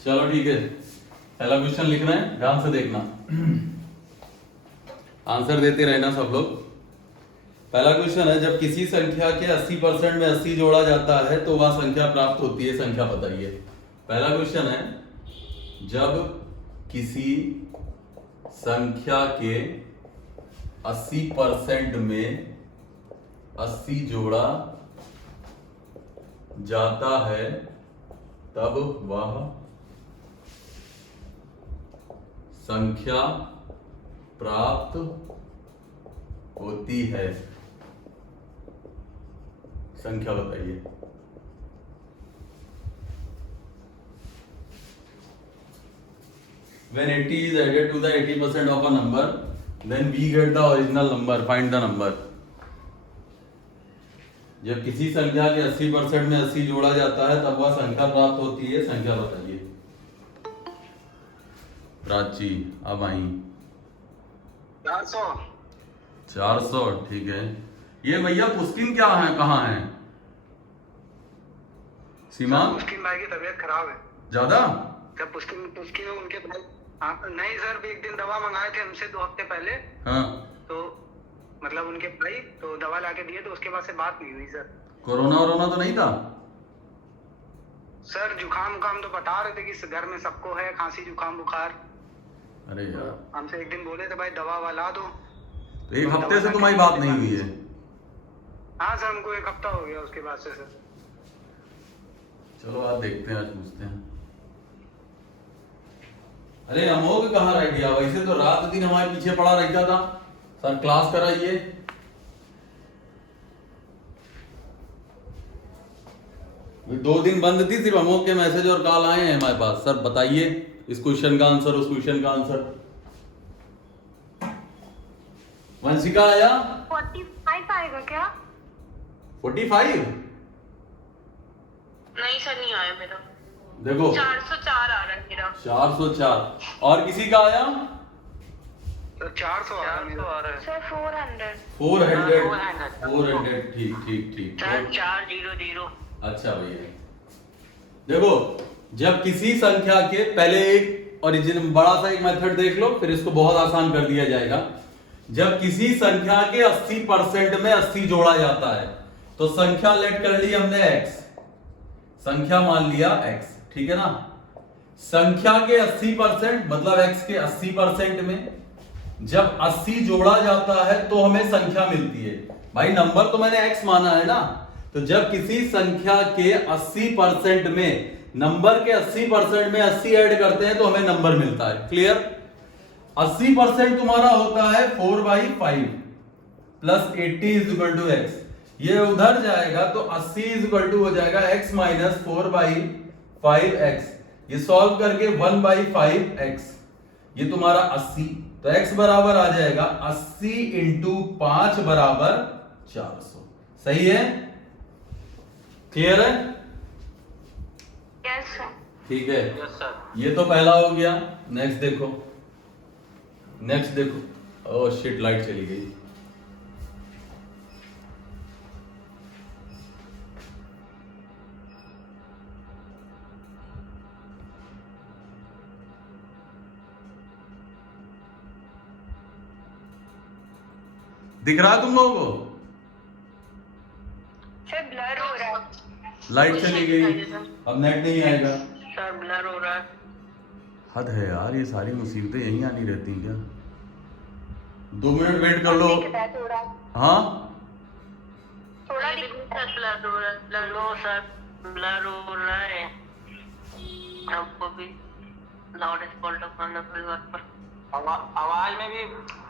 चलो ठीक है, पहला क्वेश्चन लिखना है, ध्यान से देखना, आंसर देते रहना सब लोग। पहला क्वेश्चन है, जब किसी संख्या के 80% में 80 जोड़ा जाता है तो वह संख्या प्राप्त होती है, संख्या बताइए। पहला क्वेश्चन है, जब किसी संख्या के 80% में 80 जोड़ा जाता है तब वह संख्या प्राप्त होती है, संख्या बताइए। When 80 is added to the 80% of a number, then we get the original number. Find the number. जब किसी संख्या के 80% में 80 जोड़ा जाता है तब वह संख्या प्राप्त होती है, संख्या बताइए। प्राची अब आई 400। 400, ठीक है। ये भैया पुस्किन क्या है, कहाँ है? सीमा पुस्किन भाई की तबीयत खराब है ज्यादा। जब पुस्किन उनके भाई नहीं सर, एक दिन दवा मंगाए थे हमसे 2 हफ्ते पहले। हाँ, तो मतलब उनके भाई तो दवा लाके दिए, तो उसके बाद से बात नहीं हुई सर। कोरोना वोरोना तो नहीं था? सर जुकाम उकाम तो बता रहे थे कि घर में सबको है, खांसी जुकाम बुखार। अरे यार, हमसे एक दिन बोले थे भाई दवा वाला दो, तो एक हफ्ते से तुम्हारी बात नहीं हुई है? हाँ सर, हमको 1 हफ्ता हो गया उसके बाद से सर। चलो आज देखते हैं, आज पूछते हैं। अरे अमोघ कहाँ रह गया? वैसे तो रात दिन हमारे पीछे पड़ा रहता था, सर क्लास कराइए। ये 2 दिन बंद थी, सिर्फ अमोघ के मैसेज और कॉल आए हैं हमारे पास। सर बताइए इस क्वेश्चन का आंसर, उस क्वेश्चन का आंसर। वंशिका आया 45 आएगा क्या? 45? नहीं सर, नहीं आया मेरा। देखो 404 आ रहा है मेरा। 404। और किसी का आया? सर 400 आ रहा है सर 400। 400। ठीक ठीक ठीक। 400। अच्छा भैया, देखो जब किसी संख्या के, पहले एक ओरिजिन बड़ा सा एक मेथड देख लो, फिर इसको बहुत आसान कर दिया जाएगा। जब किसी संख्या के 80% में 80 जोड़ा जाता है तो संख्या लेट कर ली हमने x, संख्या मान लिया x, ठीक है ना। संख्या के 80% मतलब x के 80% में जब 80 जोड़ा जाता है तो हमें संख्या मिलती है। भाई नंबर तो मैंने x माना है ना, तो जब किसी संख्या के 80% में, नंबर के 80% में 80 ऐड करते हैं तो हमें नंबर मिलता है। क्लियर? 80% तुम्हारा होता है 4/5 plus 80 is equal to x। ये उधर जाएगा तो 80 इज इक्वल टू हो जाएगा x माइनस 4/5x। ये सॉल्व करके 1/5x, ये तुम्हारा 80, तो x बराबर आ जाएगा 80 इंटू 5 बराबर 400। सही है? क्लियर है? Yes sir. ठीक है, यस सर। ये तो पहला हो गया। नेक्स्ट देखो, नेक्स्ट देखो। ओह शिट, लाइट चली गई। दिख रहा है तुम लोगों को? सर ब्लर हो रहा है। लाइट चली गई, अब नेट नहीं आएगा। सर ब्लर हो रहा है। हद है यार, ये सारी मुसीबतें यहीं आनी रहती हैं क्या? 2 मिनट वेट कर लो। थोड़ा हाँ थोड़ा ब्लर हो रहा है। ब्लर हो सर, ब्लर हो रहा है। आपको भी लाउड स्पीकर करना पड़ेगा पर। आवाज में भी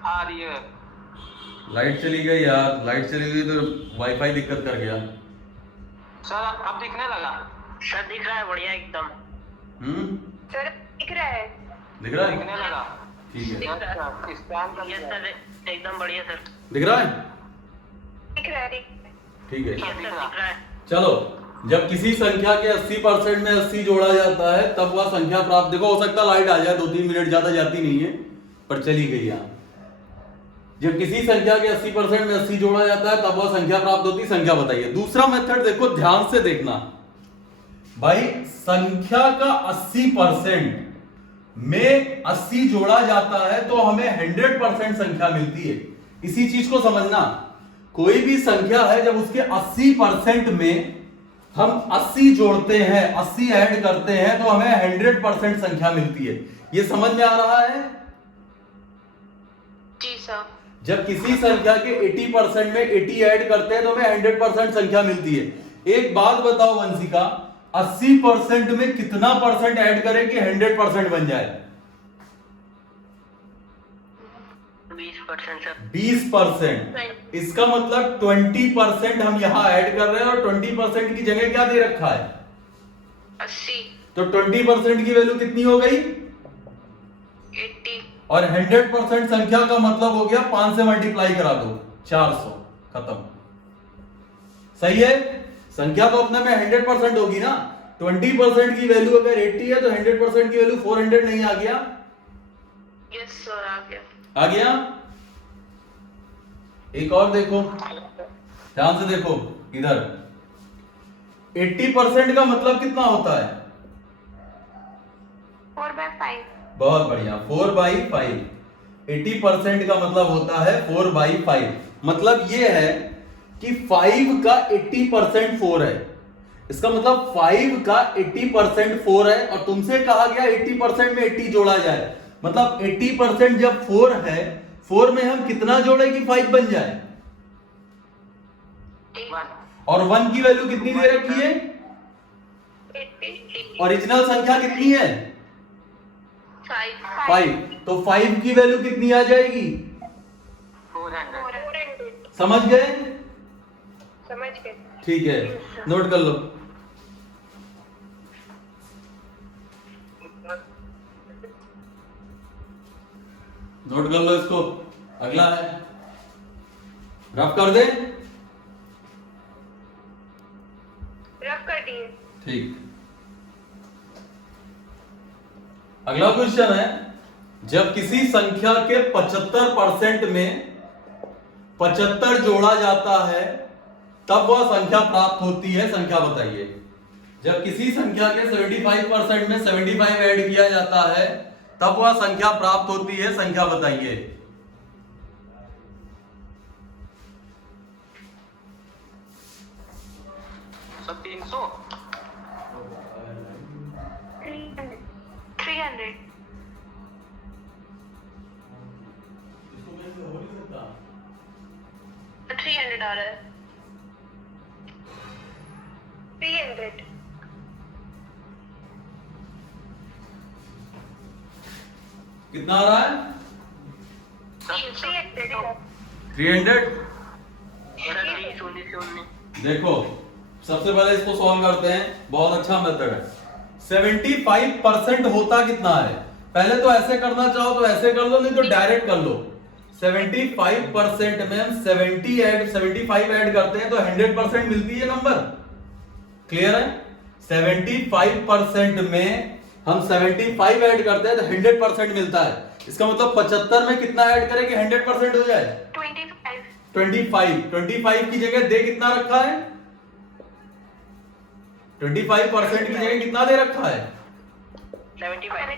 आ रही है। लाइट चली गई यार, लाइट चली गई तो वाईफाई दिक्कत कर गया। सर अब दिखने लगा। सर दिख रहा है बढ़िया एकदम। सर दिख रहा है। दिख रहा है? दिखने लगा। ठीक है, दिख रहा है। स्कैन कर यस लिया। सर, एकदम बढ़िया सर। दिख रहा है? दिख रहा है। ठीक है, यस सर दिख रहा है। चलो जब किसी संख्या के 80% में 80 जोड़ा जाता है तब वह संख्या प्राप्त, देखो हो सकता है लाइट आ जाए, 2-3 मिनट, ज्यादा जाती नहीं है पर चली गई यहाँ। जब किसी संख्या के 80% में 80 जोड़ा जाता है तब वह संख्या प्राप्त होती है, संख्या बताइए। दूसरा मेथड देखो, ध्यान से देखना। भाई संख्या का 80% में 80 जोड़ा जाता है तो हमें 100% संख्या मिलती है। इसी चीज को समझना, कोई भी संख्या है जब उसके 80% में हम 80 जोड़ते हैं, 80 ऐड करते हैं तो हमें 100% संख्या मिलती है। ये समझ में आ रहा है? जी सर। जब किसी संख्या के 80% में 80 ऐड करते हैं तो हमें 100% संख्या मिलती है। एक बात बताओ वंशिका, 80% में कितना परसेंट ऐड करें कि 100% बन जाए? 20% सर। 20%। इसका मतलब 20% हम यहां ऐड कर रहे हैं और 20% की जगह क्या दे रखा है? 80। तो 20% की वैल्यू कितनी हो गई? 80। और 100% संख्या का मतलब हो गया 5 से मल्टीप्लाई करा दो, 400, खत्म। सही है? संख्या तो अपने में 100% होगी ना। 20% की वैल्यू अगर 80 है तो 100% की वैल्यू 400 नहीं आ गया? यस सर, आ गया। आ गया? एक और देखो, ध्यान से देखो इधर। 80% का मतलब कितना होता है? 4/5। बहुत बढ़िया, 4/5। 80% का मतलब होता है 4/5। मतलब ये है कि 5 का 80% 4 है। इसका मतलब 5 का 80% 4 है और तुमसे कहा गया 80% में 80 जोड़ा जाए। मतलब 80% जब 4 है, 4 में हम कितना जोड़े कि 5 बन जाए? और 1 की वैल्यू कितनी दे रखी है? 80। ओरिजिनल संख्या कितनी है? 5। तो 5 की वैल्यू कितनी आ जाएगी? 400। समझ गए? समझ गए। ठीक है, नोट कर लो। नोट कर लो इसको। अगला है, रफ कर दे। रफ कर दिए। ठीक। अगला क्वेश्चन है, जब किसी संख्या के 75% में 75 जोड़ा जाता है तब वह संख्या प्राप्त होती है। संख्या बताइए। जब किसी संख्या के 75% में 75 ऐड किया जाता है तब वह संख्या प्राप्त होती है। संख्या बताइए। सब 300। 300। $300 आ रहा है। 300। कितना आ रहा है? 300। देखो, सबसे पहले इसको सॉल्व करते हैं। बहुत अच्छा मेथड है। 75% होता कितना है? पहले तो ऐसे करना चाहो तो ऐसे कर लो, नहीं तो डायरेक्ट कर लो। 75% में हम 75 ऐड करते हैं तो 100% मिलती है नंबर। क्लियर है? 75% में हम 75 ऐड करते हैं तो 100% मिलता है। इसका मतलब 75 में कितना ऐड करें कि 100% हो जाए? 25 की जगह दे कितना रखा है? 25% की जगह कितना दे रखा है? 75।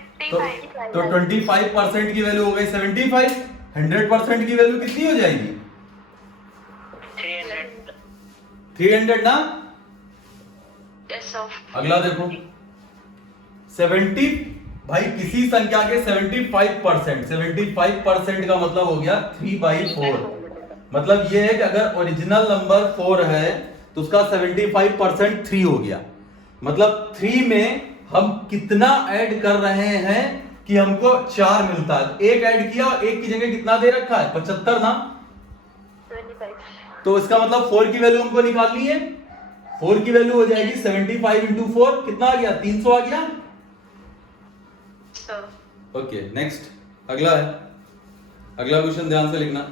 तो 25% की वैल्यू हो गई 75। 100% की वैल्यू कितनी हो जाएगी? 300 ना? Yes sir. अगला देखो, 70। भाई किसी संख्या के 75% का मतलब हो गया 3/4। मतलब ये है कि अगर ओरिजिनल नंबर 4 है तो उसका 75% 3 हो गया। मतलब 3 में हम कितना ऐड कर रहे हैं कि हमको 4 मिलता है। एक ऐड किया, एक की जगह कितना दे रखा है? 75 ना? 25। तो इसका मतलब 4 की वैल्यू हमको निकालनी है। 4 की वैल्यू हो जाएगी 75 इंटू 4। कितना आ गया? 300 आ गया। सर। Okay, next. अगला है, अगला क्वेश्चन ध्यान से लिखना।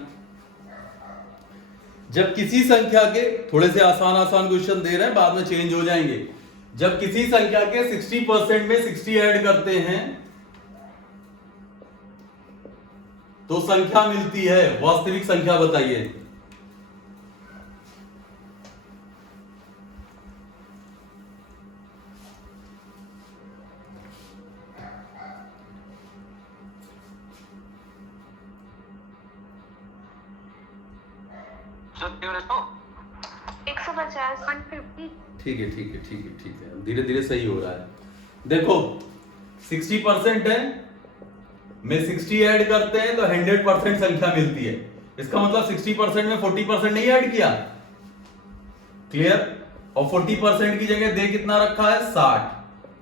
जब किसी संख्या के, थोड़े से आसान क्वेश्चन दे रहे हैं, बाद में चेंज हो जाएंगे। जब किसी संख्या के 60% में 60 ऐड करते हैं तो संख्या मिलती है। वास्तविक संख्या बताइए। 150 150। ठीक है ठीक है ठीक है ठीक है, धीरे धीरे सही हो रहा है। देखो 60% है, में 60 ऐड करते हैं तो 100% संख्या मिलती है। इसका मतलब 60% में 40% नहीं ऐड किया, क्लियर। और 40% की जगह दे कितना रखा है 60।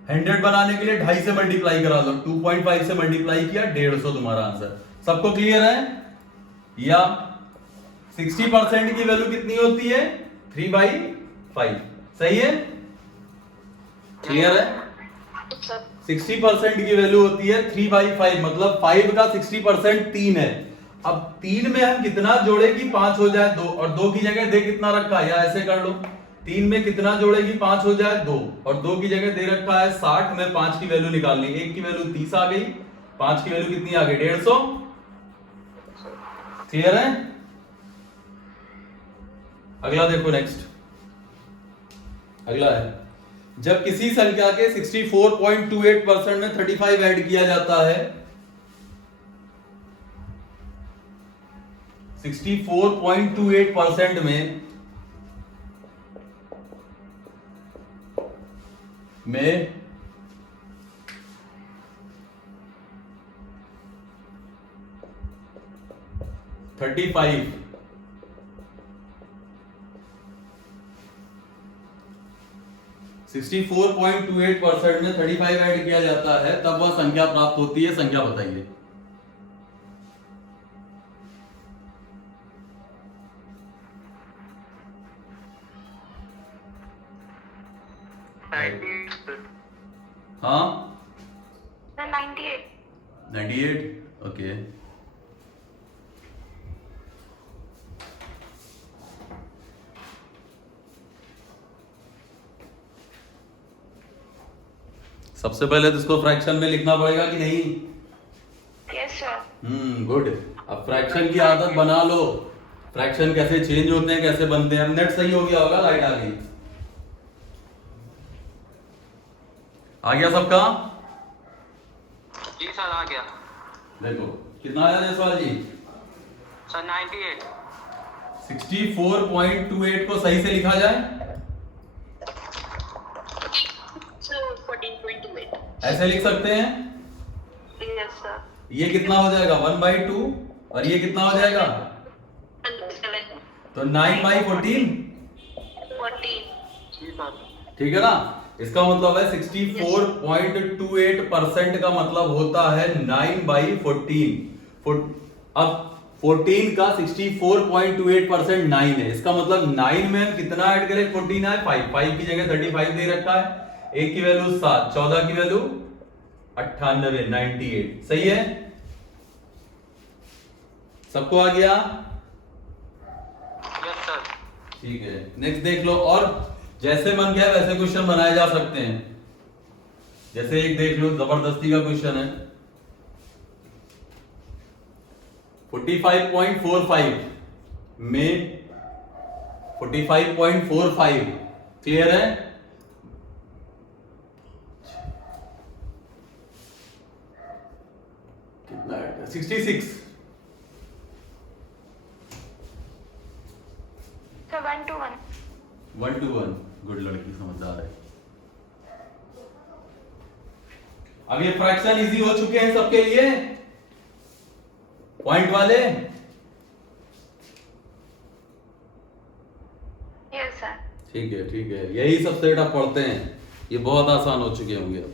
100 बनाने के लिए 2.5 से मल्टीप्लाई करा दो, 2.5 से मल्टीप्लाई किया 150 तुम्हारा आंसर। सबको क्लियर है? या 60% की वैल्यू कितनी होती है 3/5, सही है, क्लियर है। 60% की वैल्यू होती है 3/5, मतलब 5 का 60% 3 है। अब 3 में हम कितना जोड़े कि 5 हो जाए 2, और 2 की जगह दे कितना रखा है, या ऐसे कर लो 3 में कितना जोड़ेगी 5 हो जाए 2, और 2 की जगह दे रखा है 60 में 5 की वैल्यू निकालनी, 1 की वैल्यू 30 आ गई, 5 की वैल्यू कितनी आ गई 150, क्लियर है। अगला देखो, नेक्स्ट अगला है, जब किसी संख्या के 64.28% में 35 ऐड किया जाता है, 64.28% में 35, 64.28% में 35 ऐड किया जाता है, तब वह संख्या प्राप्त होती है। संख्या बताइए। हाँ 98। 98, ओके। सबसे पहले तो इसको फ्रैक्शन में लिखना पड़ेगा कि नहीं? Yes sir. गुड। अब फ्रैक्शन की आदत बना लो, फ्रैक्शन कैसे चेंज होते हैं, कैसे बनते हैं। अब नेट सही हो गया होगा, लाइट आ गई, आ गया सबका? जी सर आ गया। देखो कितना आया जयसवाल जी? सर 98। 64.28 को सही से लिखा जाए 14.28। ऐसे लिख सकते हैं। Yes sir. ये कितना हो जाएगा 1/2, और ये कितना हो जाएगा, तो 9/14, 14। जी सर। ठीक है ना। इसका मतलब है 64.28% का मतलब होता है 9/14। अब 14 का 64.28% 9 है। इसका मतलब 9 में हम कितना ऐड करें, 14 है 5 की जगह 35 दे रखा है, 1 की वैल्यू 7, 14 की वैल्यू 98, 98, सही है। सबको आ गया? Yes sir. ठीक है, नेक्स्ट देख लो। और जैसे मन किया वैसे क्वेश्चन बनाए जा सकते हैं। जैसे एक देख लो, जबरदस्ती का क्वेश्चन है, 45.45 में 45.45, क्लियर है। कितना है 66, 1 to 1। 1 to 1, गुड, लड़की समझदार है। अब ये फ्रैक्शन इजी हो चुके हैं सबके लिए, पॉइंट वाले। Yes sir. ठीक है ठीक है, यही सबसे टफ पढ़ते हैं, ये बहुत आसान हो चुके होंगे। अब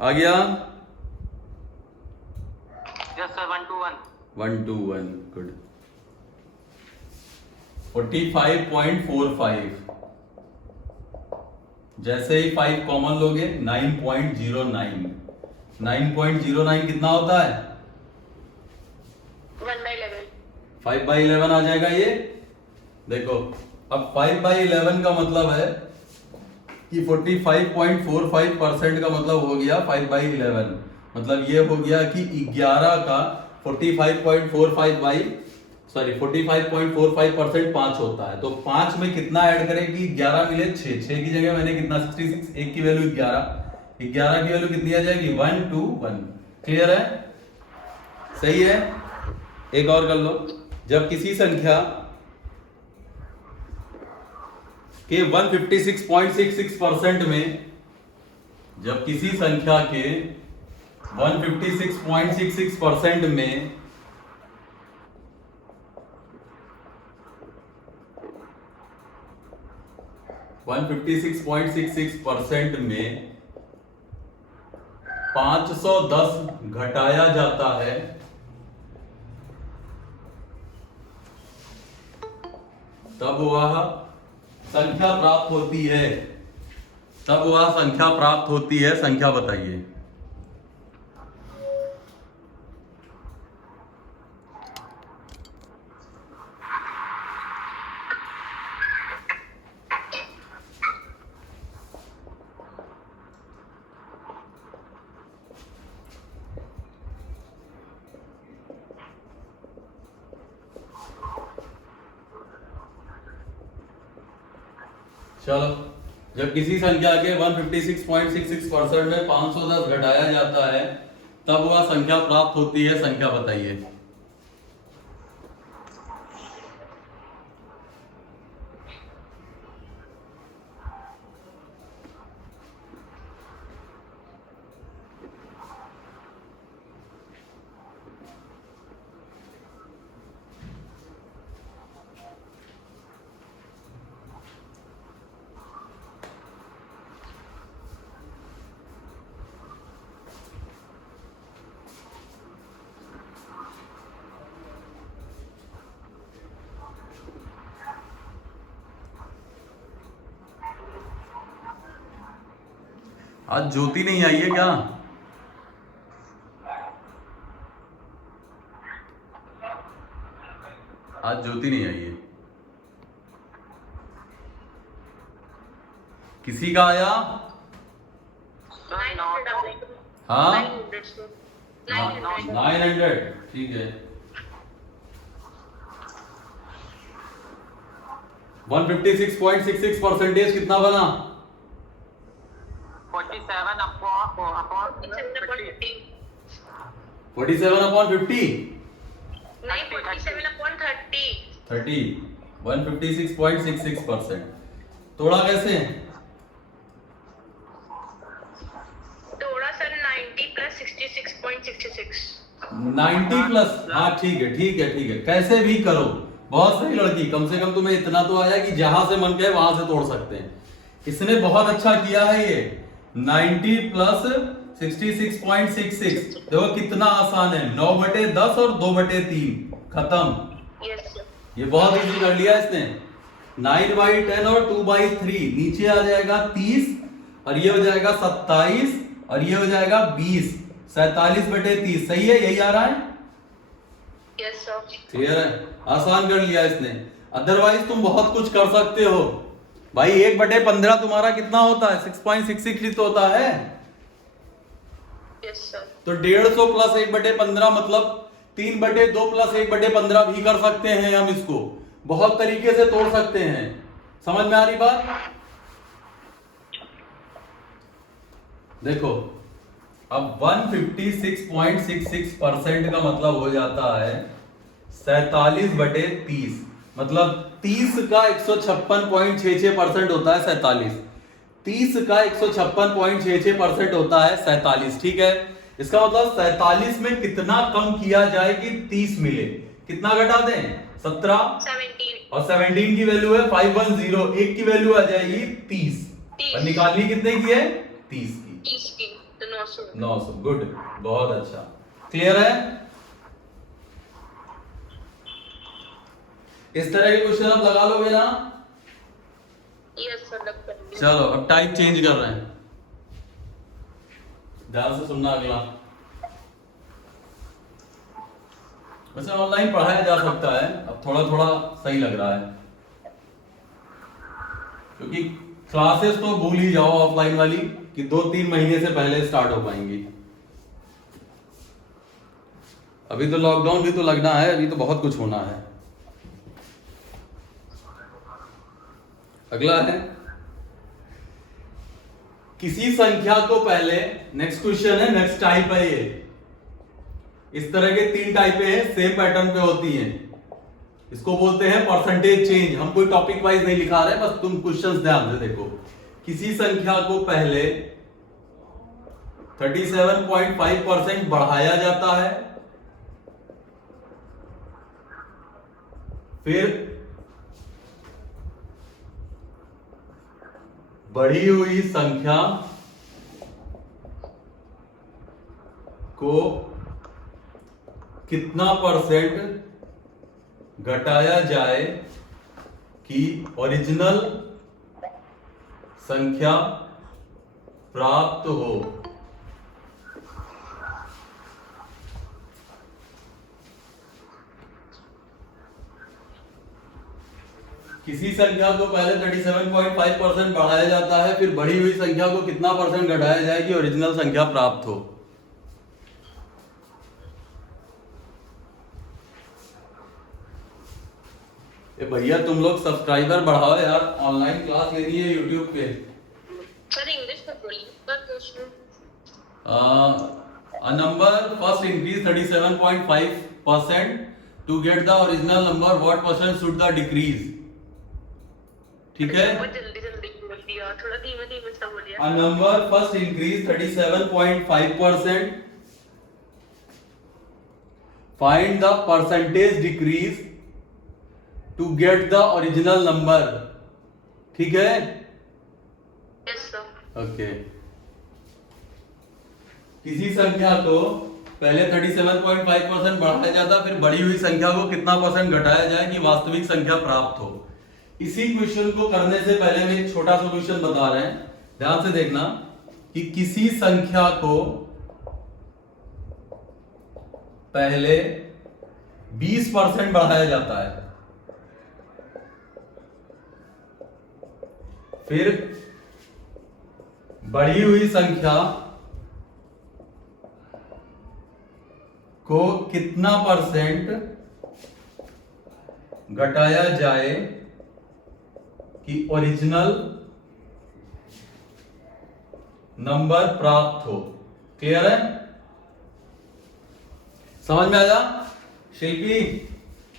आ गया? Yes sir 1 to 1। 1 to 1, good. 45.45, जैसे ही 5 कॉमन लोगे 9.09, 9.09 कितना होता है 1/11। 5/11 आ जाएगा ये। देखो अब 5/11 का मतलब है कि 45.45% का मतलब हो गया 5/11, मतलब ये हो गया कि 11 का 45.45% 5 होता है। तो 5 में कितना ऐड करें कि 11 मिले 6, 6 की जगह मैंने कितना 66, 1 की वैल्यू 11, 11 की वैल्यू कितनी आ जाएगी 1 to 1, क्लियर है, सही है। एक और कर लो, जब किसी संख्या के 156.66% में, जब किसी संख्या के 156.66% में 156.66% में 510 घटाया जाता है तब वह संख्या प्राप्त होती है। तब वह संख्या प्राप्त होती है, संख्या बताइए। चलो, जब किसी संख्या के 156.66% में 510 घटाया जाता है तब वह संख्या प्राप्त होती है, संख्या बताइए। आज ज्योति नहीं आई है क्या? आज ज्योति नहीं आई है। किसी का आया? हाँ 900, ठीक है। 156.66% कितना बना? 47 upon 47/50? नहीं 47/30। 30 156.66%। तोड़ा कैसे? थोड़ा सा 90 प्लस 66.66। 90 प्लस, हाँ ठीक है ठीक है ठीक है, कैसे भी करो। बहुत सही लड़की, कम से कम तुम्हें इतना तो आया कि जहां से मन कहे वहां से तोड़ सकते हैं। इसने बहुत अच्छा किया है ये। 90 प्लस 66.66, देखो कितना आसान है। 9/10 और 2/3 खत्म। Yes sir. ये बहुत इजी कर लिया इसने। 9/10 और 2/3 नीचे आ जाएगा 30 और ये हो जाएगा 27 और ये हो जाएगा 20। 47/30 सही है, यही आ रहा है। Yes sir. क्लियर है, आसान कर लिया इसने। अदरवाइज तुम बहुत कुछ कर सकते हो भाई। 1/15 तुम्हारा कितना होता है? 6.66 होता है। Yes sir. तो 150 प्लस 1/15 मतलब 3/2 प्लस 1/15 भी कर सकते हैं हम। इसको बहुत तरीके से तोड़ सकते हैं। समझ में आ रही बात? देखो अब 156.66% का मतलब हो जाता है 47/30, मतलब 30 का 156.66% होता है 47। 30 का 156.66% होता है 47, ठीक है। इसका मतलब 47 में कितना कम किया जाए कि 30 मिले? कितना घटा दें? 17 17 और 17 की वैल्यू है 510, एक की वैल्यू आ जाएगी 30 और निकालनी कितने की है? 30 की। 30 की तो 900। 900, गुड, बहुत अच्छा। क्लियर है? इस तरह के क्वेश्चन आप लगा लोगे ना? यस सर, लग कर। चलो अब टाइप चेंज कर रहे हैं, ध्यान से सुनना अगला। वैसे ऑनलाइन पढ़ाया जा सकता है, अब थोड़ा थोड़ा सही लग रहा है क्योंकि क्लासेस तो भूल ही जाओ ऑफलाइन वाली कि 2-3 महीने से पहले स्टार्ट हो पाएंगी। अभी तो लॉकडाउन भी तो लगना है, अभी तो बहुत कुछ होना है। अगला है, किसी संख्या को पहले, नेक्स्ट क्वेश्चन है, नेक्स्ट टाइप है ये। इस तरह के 3 टाइपें हैं, सेम पैटर्न पे होती हैं। इसको बोलते हैं परसेंटेज चेंज। हम कोई टॉपिक वाइज नहीं लिखा रहे, बस तुम क्वेश्चंस ध्यान से देखो। किसी संख्या को पहले 37.5% बढ़ाया जाता है, फिर बढ़ी हुई संख्या को कितना परसेंट घटाया जाए कि ओरिजिनल संख्या प्राप्त हो। किसी संख्या को पहले 37.5% बढ़ाया जाता है, फिर बढ़ी हुई संख्या को कितना परसेंट घटाया जाए कि ओरिजिनल संख्या प्राप्त हो। ए भैया तुम लोग सब्सक्राइबर बढ़ाओ यार, ऑनलाइन क्लास लेनी है यूट्यूब पे। सर इंग्लिश में बोलिए पर question. A number first increase 37.5% to get the original number, what percent should the decrease? ठीक है, बहुत जल्दी जल्दी बोल दिया, थोड़ा धीमे धीमे से बोलिए। A number first increase 37.5%, find the percentage decrease to get the original number। ठीक है, यस सर। ओके। किसी संख्या को पहले 37.5% बढ़ाया जाता, फिर बढ़ी हुई संख्या को कितना परसेंट घटाया जाए कि वास्तविक संख्या प्राप्त हो। इसी क्वेश्चन को करने से पहले हम एक छोटा सा क्वेश्चन बता रहे हैं, ध्यान से देखना कि किसी संख्या को पहले 20% बढ़ाया जाता है, फिर बढ़ी हुई संख्या को कितना परसेंट घटाया जाए कि ओरिजिनल नंबर प्राप्त हो। क्लियर है, समझ में आया? शिल्पी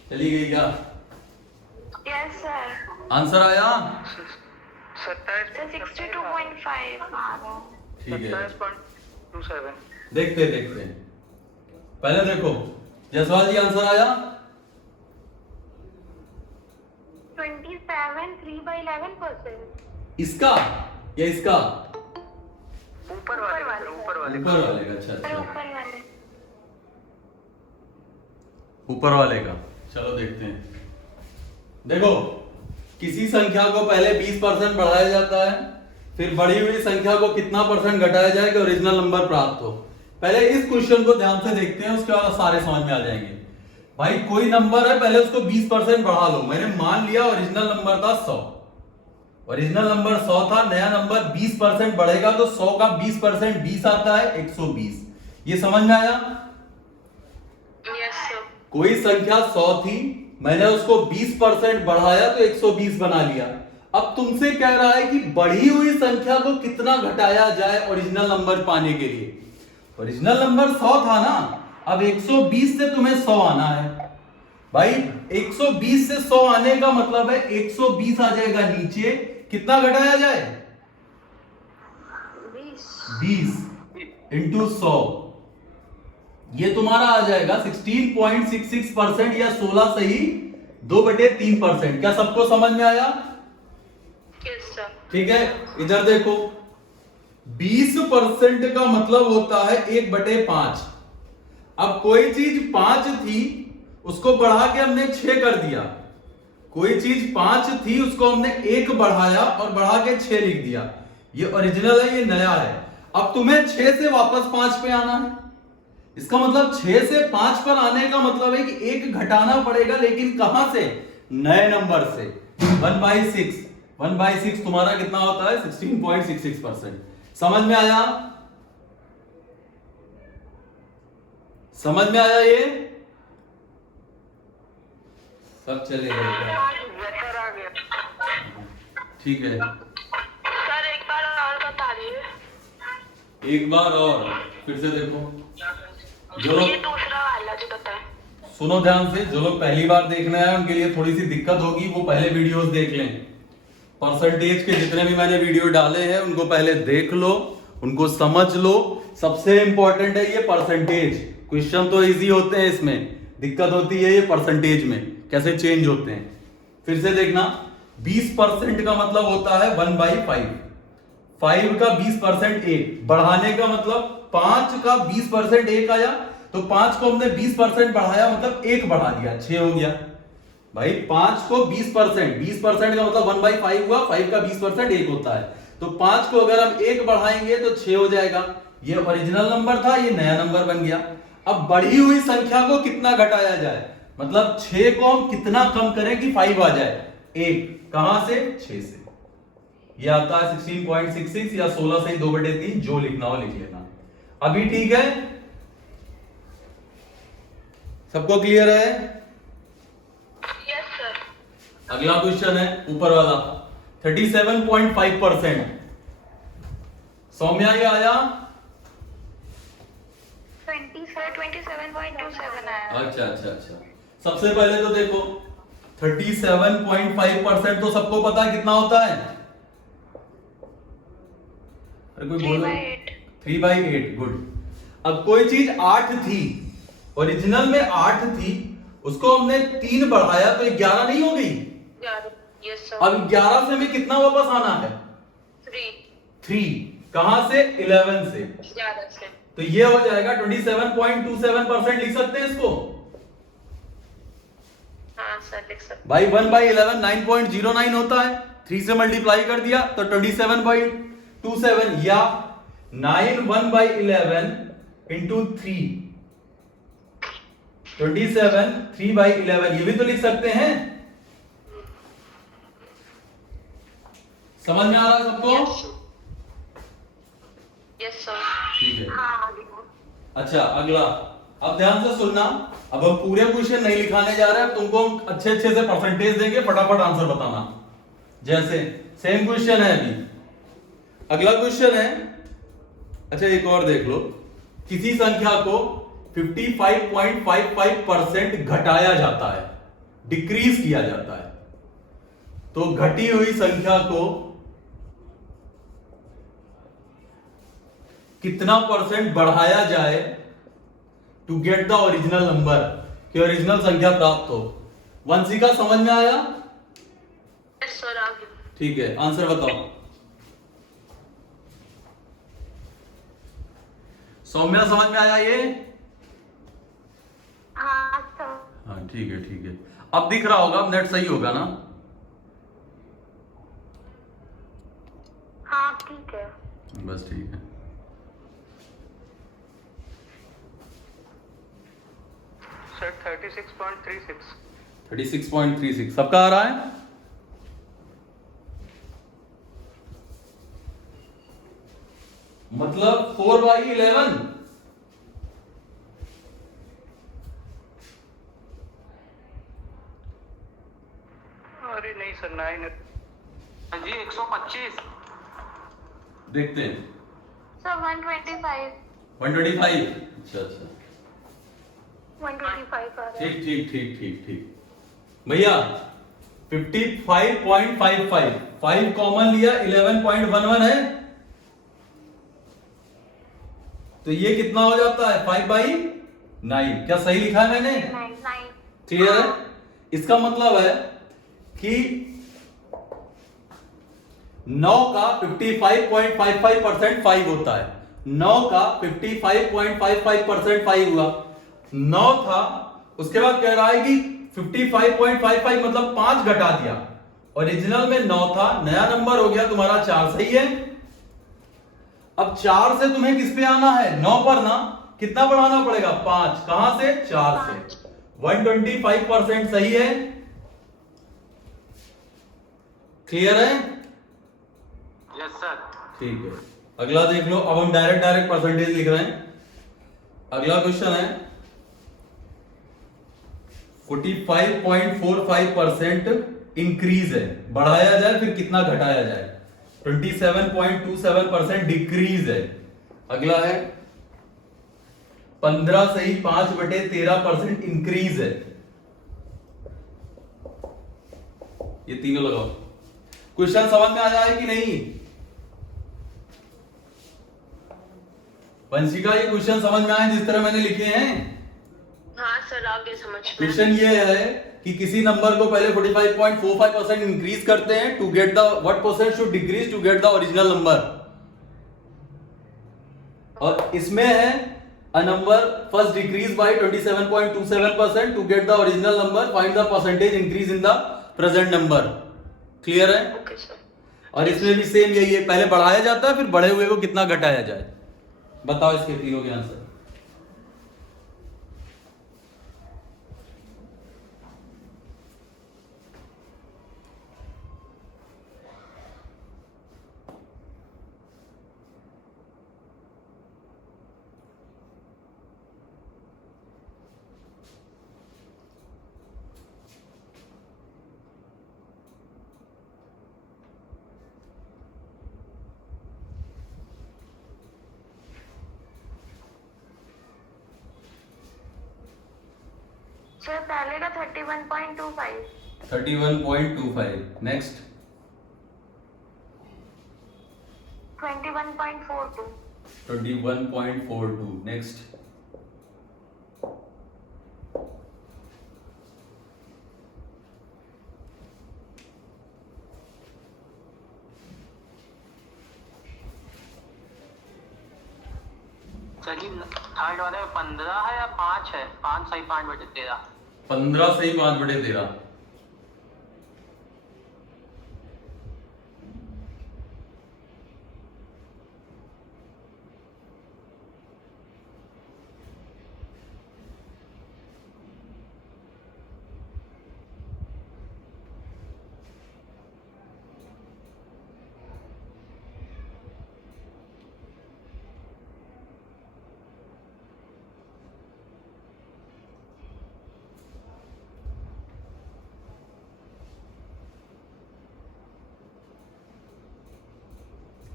चली गई क्या? Yes sir. आंसर आया? 62.5। ठीक है, 27.27। देखते देखते पहले देखो जयसवाल जी, आंसर आया 27 3/11%। इसका या इसका? ऊपर वाले का। ऊपर वाले का। अच्छा अरे अच्छा, ऊपर वाले। ऊपर वाले का। चलो देखते हैं। देखो, किसी संख्या को पहले 20% बढ़ाया जाता है, फिर बढ़ी हुई संख्या को कितना परसेंट घटाया जाए कि ओरिजिनल नंबर प्राप्त हो। पहले इस क्वेश्चन को ध्यान से देखते हैं, उसके बाद सारे समझ में आ जाएंगे। भाई कोई नंबर है, पहले उसको 20% बढ़ा लो। मैंने मान लिया ओरिजिनल नंबर था 100, ओरिजिनल नंबर 100 था, नया नंबर 20% बढ़ेगा तो 100 का 20% 20 आता है 120। ये समझ में आया? Yes sir. कोई संख्या 100 थी, मैंने उसको 20% बढ़ाया तो 120 बना लिया। अब तुमसे कह रहा है कि बढ़ी हुई संख्या को कितना घटाया जाए ओरिजिनल नंबर पाने के लिए। ओरिजिनल नंबर 100 था ना, अब 120 से तुम्हें 100 आना है। भाई 120 से 100 आने का मतलब है 120 आ जाएगा नीचे, कितना घटाया जाए? 20 इंटू 100, ये तुम्हारा आ जाएगा 16.66% या 16 सही 2/3%। क्या सबको समझ में आया? Yes sir. ठीक है, इधर देखो 20% का मतलब होता है 1/5। अब कोई चीज 5 थी, उसको बढ़ा के हमने 6 कर दिया। कोई चीज 5 थी, उसको हमने 1 बढ़ाया और बढ़ा के 6 लिख दिया। ये ओरिजिनल है, ये नया है। अब तुम्हें 6 से वापस 5 पे आना है। इसका मतलब 6 से 5 पर आने का मतलब है कि 1 घटाना पड़ेगा, लेकिन कहां से? नए नंबर से। 1/6, 1/6 तुम्हारा कितना होता है? 16.66%। समझ में आया? समझ में आया? ये सब चले गए? वेक्टर आ गया। ठीक है, सर एक बार और बता दीजिए। एक बार और फिर से देखो। जो ये दूसरा वाला जो बताए। सुनो ध्यान से, जो लोग पहली बार देखने आए उनके लिए थोड़ी सी दिक्कत होगी, वो पहले वीडियोस देख लें। परसेंटेज के जितने भी मैंने वीडियो डाले हैं उनको पहले देख लो, उनको समझ लो। सबसे इंपॉर्टेंट है ये परसेंटेज। क्वेश्चन तो इजी होते हैं, इसमें दिक्कत होती है ये परसेंटेज में, कैसे चेंज होते हैं। फिर से देखना, 20% का मतलब होता है 1/5। 5 का 20% 1, बढ़ाने का मतलब 5 का 20% 1 आया, तो 5 को हमने 20% बढ़ाया मतलब 1 बढ़ा दिया, 6 हो गया। भाई 5 को 20% का मतलब 1/5 हुआ, 5 का 20% 1 होता है, तो 5 को अगर हम 1 बढ़ाएंगे तो 6 हो जाएगा। ये ओरिजिनल नंबर था, ये नया नंबर बन गया। अब बढ़ी हुई संख्या को कितना घटाया जाए, मतलब 6 को हम कितना कम करें कि 5 आ जाए, 1 कहां से, 6 से। ये आता है 16.66 या 16 से 2/3, जो लिखना हो लिख लेना। अभी ठीक है, सबको क्लियर है? Yes sir. अगला क्वेश्चन है ऊपर वाला, 37.5%। सौम्या ये आया 27.27 आया। अच्छा। सबसे पहले तो देखो 37.5% तो सबको पता है कितना होता है। अरे कोई बोलो। 3/8। 3/8, गुड। अब कोई चीज 8 थी, ओरिजिनल में 8 थी, उसको हमने 3 बढ़ाया तो 11 नहीं हो गई। Yes sir. अब 11 से हमें कितना वापस आना है, 3। कहां से, 11 से। 11 से। तो ये हो जाएगा 27.27%, लिख सकते हैं इसको। हाँ सर लिख सकते। भाई 1/11 9.09 होता है, 3 से मल्टीप्लाई कर दिया तो 27.27, या 9 1/11 इंटू 3, 27 3/11, ये भी तो लिख सकते हैं। समझ में आ रहा है सबको? Yes sir. ठीक है। हाँ। अच्छा अगला, अब ध्यान से सुनना। अब हम पूरे क्वेश्चन नहीं लिखाने जा रहे हैं, तुमको हम अच्छे से परसेंटेज देंगे, फटाफट आंसर बताना। जैसे सेम क्वेश्चन है अभी, अगला क्वेश्चन है। अच्छा एक और देख लो, किसी संख्या को 55.55% घटाया जाता है, डिक्रीज किया जाता है, तो घटी हुई संख्या को कितना % बढ़ाया जाए to get the original number, कि ओरिजिनल संख्या प्राप्त हो। वंशिका समझ में आया? यस सर आगे। ठीक है, आंसर बताओ। सौम्या समझ में आया ये? हाँ सर। हाँ ठीक है। अब दिख रहा होगा, अब नेट सही होगा ना? हाँ ठीक है। बस ठीक है। सर 36.36। 36.36 सबका आ रहा है? मतलब 4/11। अरे नहीं सर, 9 जी 125। देखते हैं। सर 125। 125। अच्छा 125 आ रहा है। ठीक। भैया 55.55, 5 कॉमन लिया, 11.11 है, तो ये कितना हो जाता है, 5/9। क्या सही लिखा है मैंने? 9। क्लियर है? इसका मतलब है कि 9 का 55.55% 5 होता है। 9 का 55.55% 5 हुआ। 9 था, उसके बाद कह रहा है कि 55.55 मतलब 5 घटा दिया। ओरिजिनल में 9 था, नया नंबर हो गया तुम्हारा 4, सही है। अब 4 से तुम्हें किस पे आना है, 9 पर ना। कितना बढ़ाना पड़ेगा, 5। कहां से, 4 से। 125% सही है। क्लियर है? Yes sir. ठीक है, अगला देख लो। अब हम डायरेक्ट परसेंटेज लिख रहे हैं। अगला क्वेश्चन है 45.45% इंक्रीज है, बढ़ाया जाए फिर कितना घटाया जाए। 27.27% डिक्रीज है। अगला है 15 सही 5/13% इंक्रीज है। ये तीनों लगाओ। क्वेश्चन समझ में आया है कि नहीं? वंशिका, ये क्वेश्चन समझ में आए जिस तरह मैंने लिखे हैं? हाँ सर, आगे समझ में। क्वेश्चन ये है कि किसी नंबर को पहले 45.45% इंक्रीज करते हैं to get the what percent should decrease to get the original number. और इसमें है a number first decrease by 27.27% to get the original number, find the percentage increase in the present number. Clear है? Okay sir. और इसमें भी same यही है, पहले बढ़ाया जाता है फिर बढ़े हुए को कितना घटाया जाए। बताओ इसके तीनों के आंसर। सर पहले का 31.25। 31.25। नेक्स्ट 21.42। 21.42। नेक्स्ट 3rd वाले में 15 है या 5 है? 5 सही 5/13। 15 सही 5/13।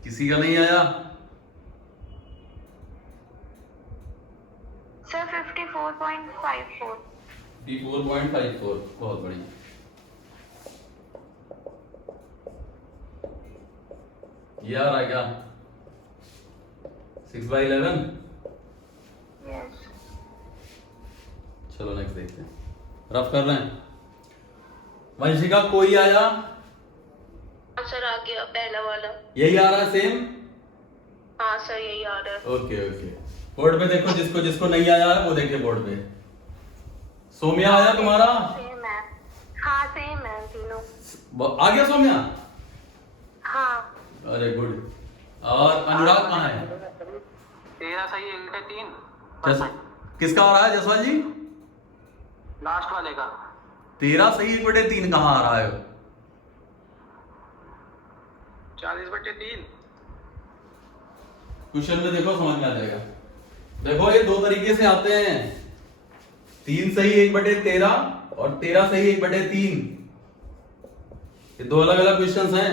किसी का नहीं आया? सर 54.54। 54.54। बहुत बढ़िया। ये आ रहा है क्या? 6/11। यस। चलो नेक्स्ट देखते हैं। रफ कर रहे हैं। वंशिका, कोई आया? हाँ सर, आ गया पहला वाला। यही आ रहा है सेम? हाँ सर, यही आ रहा है। Okay okay. बोर्ड पे देखो, जिसको जिसको नहीं आया है वो देखे बोर्ड पे। सोम्या आया तुम्हारा? सेम है। हाँ सेम है तीनों। आ गया सोम्या? हाँ। अरे गुड। और अनुराग कहाँ है? 13 सही 1/3। किसका आ रहा है जसवाल जी? लास्ट वाले का 13 सही 1/3 कहाँ आ रहा है? 40/3। क्वेश्चन में देखो, समझ में आ जाएगा। देखो ये दो तरीके से आते हैं, 3 सही 1/13 और 13 सही 1/3। ये दो अलग अलग क्वेश्चंस हैं।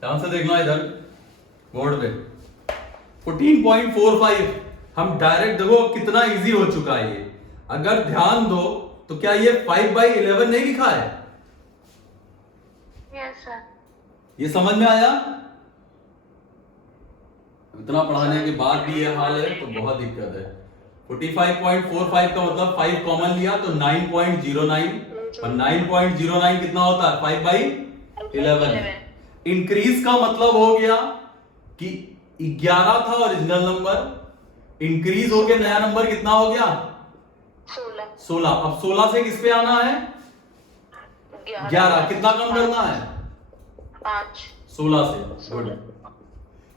ध्यान से देखना इधर बोर्ड पे। 14.45। हम डायरेक्ट देखो कितना इजी हो चुका है ये। अगर ध्यान दो तो क्या ये 5/11 नहीं लिखा है? Yes sir. ये समझ में आया? इतना पढ़ाने के बाद भी ये हाल है तो बहुत दिक्कत है। 45.45 का मतलब 5 कॉमन लिया तो 9.09 और 9.09 कितना होता है? 5/11। इंक्रीज का मतलब हो गया कि 11 था ओरिजिनल नंबर, इंक्रीज हो गया नया नंबर कितना हो गया? 16। अब 16 से किस पे आना है? 11। कितना कम करना है? 5। 16 से। गुड।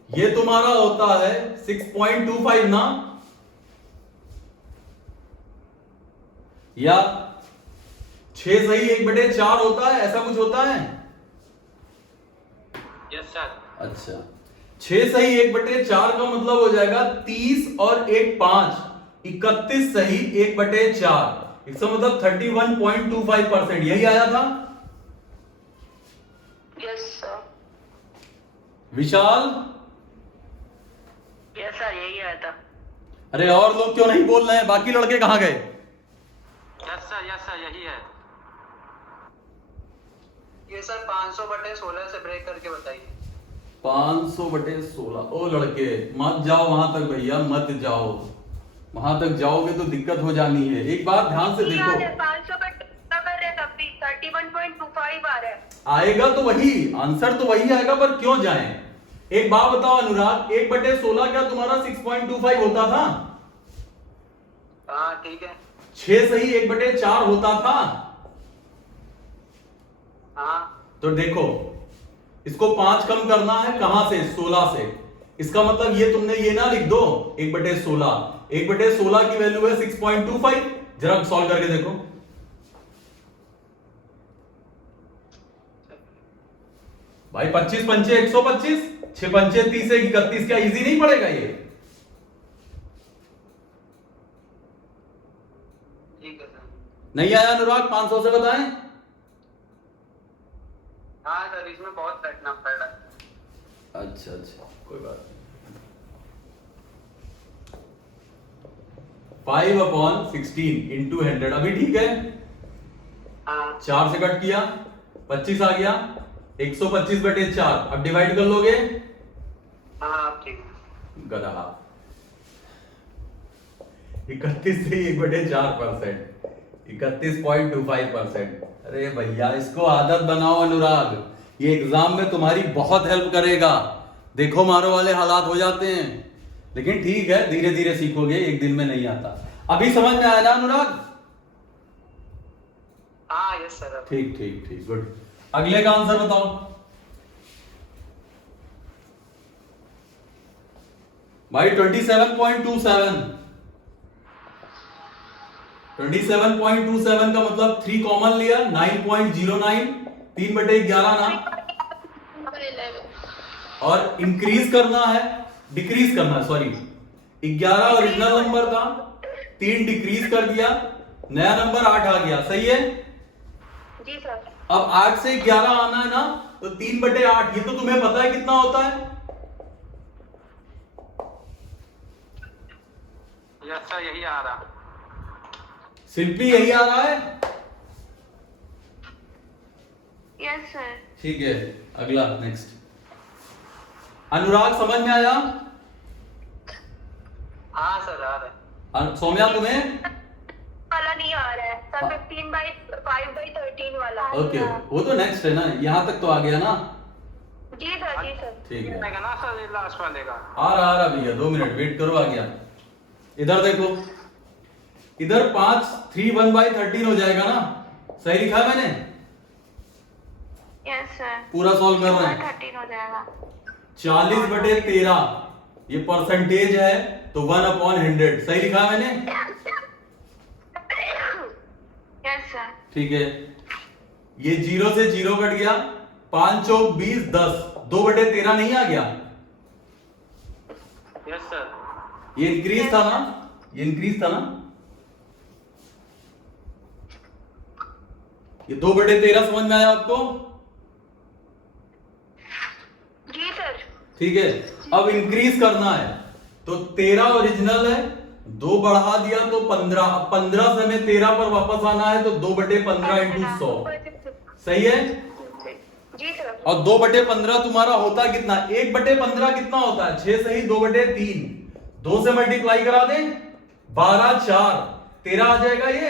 ये तुम्हारा होता है 6.25 ना, या 6 सही 1/4 होता है, ऐसा कुछ होता है? Yes sir. अच्छा, 6 सही 1/4 का मतलब हो जाएगा 30 और 1 5, 31 सही 1/4। इसका मतलब 31.25%। यही आया था। Yes sir. Vishal, yes sir, यही आया था। अरे और लोग क्यों नहीं बोल रहे हैं? बाकी लड़के कहाँ गए? यस सर यही है। ये सर 500/16 से ब्रेक करके बताइए। 500/16। ओ लड़के मत जाओ वहां तक भैया, मत जाओ। वहां तक जाओगे तो दिक्कत हो जानी है। एक बात ध्यान से देखो, 500 पर कर रहे तब भी 31.25 आ रहा है। आएगा तो वही आंसर, तो वही आएगा, पर क्यों जाएं? एक बात बताओ अनुराग, 1/16 क्या तुम्हारा 6.25 होता था? हाँ ठीक है। 6 सही 1/4 होता था। हाँ तो देखो, इसको 5 कम करना है कहां से? 16 से। इसका मतलब ये तुमने ये ना लिख दो 1/16। 1/16 की वैल्यू है 6.25। जरा सॉल्व करके देखो। भाई 25 पंचे 125, 6 पंचे 30 है 31। क्या इजी नहीं पड़ेगा ये? ठीक है सर। नहीं आया अनुराग? 500 से बताएं। हाँ सर, इसमें बहुत बैठना पड़ रहा है। अच्छा अच्छा, कोई बात नहीं। 5/16 इंटू 100 अभी ठीक है। हाँ 4 से कट किया, 25 आ गया। 125/4 अब डिवाइड कर लोगे। हाँ ठीक है। गधा 31 से 1/4%, 31.25%। अरे भैया इसको आदत बनाओ अनुराग, ये एग्जाम में तुम्हारी बहुत हेल्प करेगा। देखो मारो वाले हालात हो जाते हैं, लेकिन ठीक है धीरे धीरे सीखोगे, एक दिन में नहीं आता। अभी समझ में आया ना अनुराग? हाँ यस सर। ठीक ठीक ठीक, गुड। अगले का आंसर बताओ भाई। 27.27। 27.27 का मतलब 3 कॉमन लिया, 9.09। 3/11 ना। और इंक्रीज करना है, डिक्रीज करना है, सॉरी। 11 ओरिजिनल नंबर था, 3 डिक्रीज कर दिया, नया नंबर 8 आ गया। सही है? जी सर। अब 8 से 11 आना है ना, तो 3/8। ये तो तुम्हें पता है कितना होता है? यस सर, यही आ रहा। सिंपली यही आ रहा है। Yes sir. ठीक है, अगला नेक्स्ट। अनुराग समझ में आया? हाँ सर आ रहा है। सौम्या तुम्हें? वाला नहीं आ रहा है सर। 15/5/13 वाला। ओके, वो तो नेक्स्ट है ना, यहां तक तो आ गया ना। जी सर, जी सर। ठीक है, आएगा ना सर ये लास्ट वाले का। आ रहा भैया, 2 मिनट वेट करो, आ गया। इधर देखो, इधर 5 3 1/13 हो जाएगा ना? सही लिखा है मैंने? Yes sir. पूरा सॉल्व कर रहे हैं। 13 हो जाएगा। 40/13 ये परसेंटेज है, तो 1/100। सही लिखा है मैंने? Yes sir. ठीक है, ये 0 से 0 कट गया। 5 चौक 20 10, 2/13 नहीं आ गया? Yes sir. ये इंक्रीज था ना? ये इंक्रीज था ना? ये 2/13 समझ में आया आपको? जी सर। ठीक है, अब इंक्रीज करना है, तो 13 ओरिजिनल है, 2 बढ़ा दिया तो 15। अब 15 से हमें 13 पर वापस आना है, तो 2/15 इंटू 100। सही है? जी सर। और 2/15 तुम्हारा होता है कितना? 1/15 कितना होता है? 6 सही 2/3। 2 से मल्टीप्लाई करा दें, 12 4 13 आ जाएगा। ये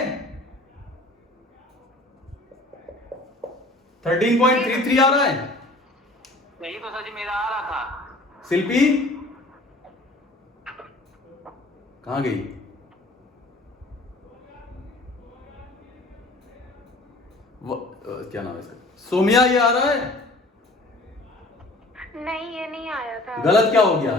13.33 आ रहा है। यही तो सर जी मेरा आ रहा था। शिल्पी कहां गई? क्या नाम है इसका? सोमिया, ये आ रहा है? नहीं, ये नहीं आया था। गलत क्या हो गया?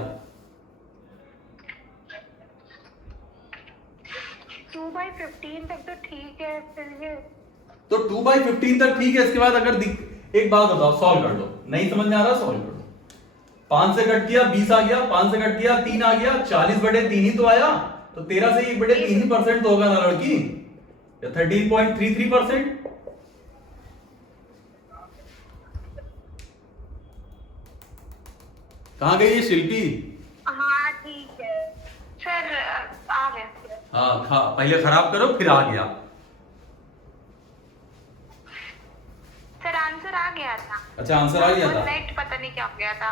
2/15 तक तो ठीक है, फिर ये तो 2/15 तक ठीक है। इसके बाद अगर एक बात बताओ, सॉल्व कर लो। नहीं समझ में आ रहा, सॉल्व कर लो। 5 से कट किया 20 आ गया, 5 से कट किया 3 आ गया, 40/3 ही तो आया। तो 13 से 1/3% तो होगा ना लड़की, या 13.33%। कहाँ गई ये शिल्पी? हाँ ठीक है सर, आ गया। हाँ पहले खराब करो फिर आ गया। सर आंसर आ गया था। अच्छा आंसर आ गया था। नेट पता नहीं क्या हो गया था,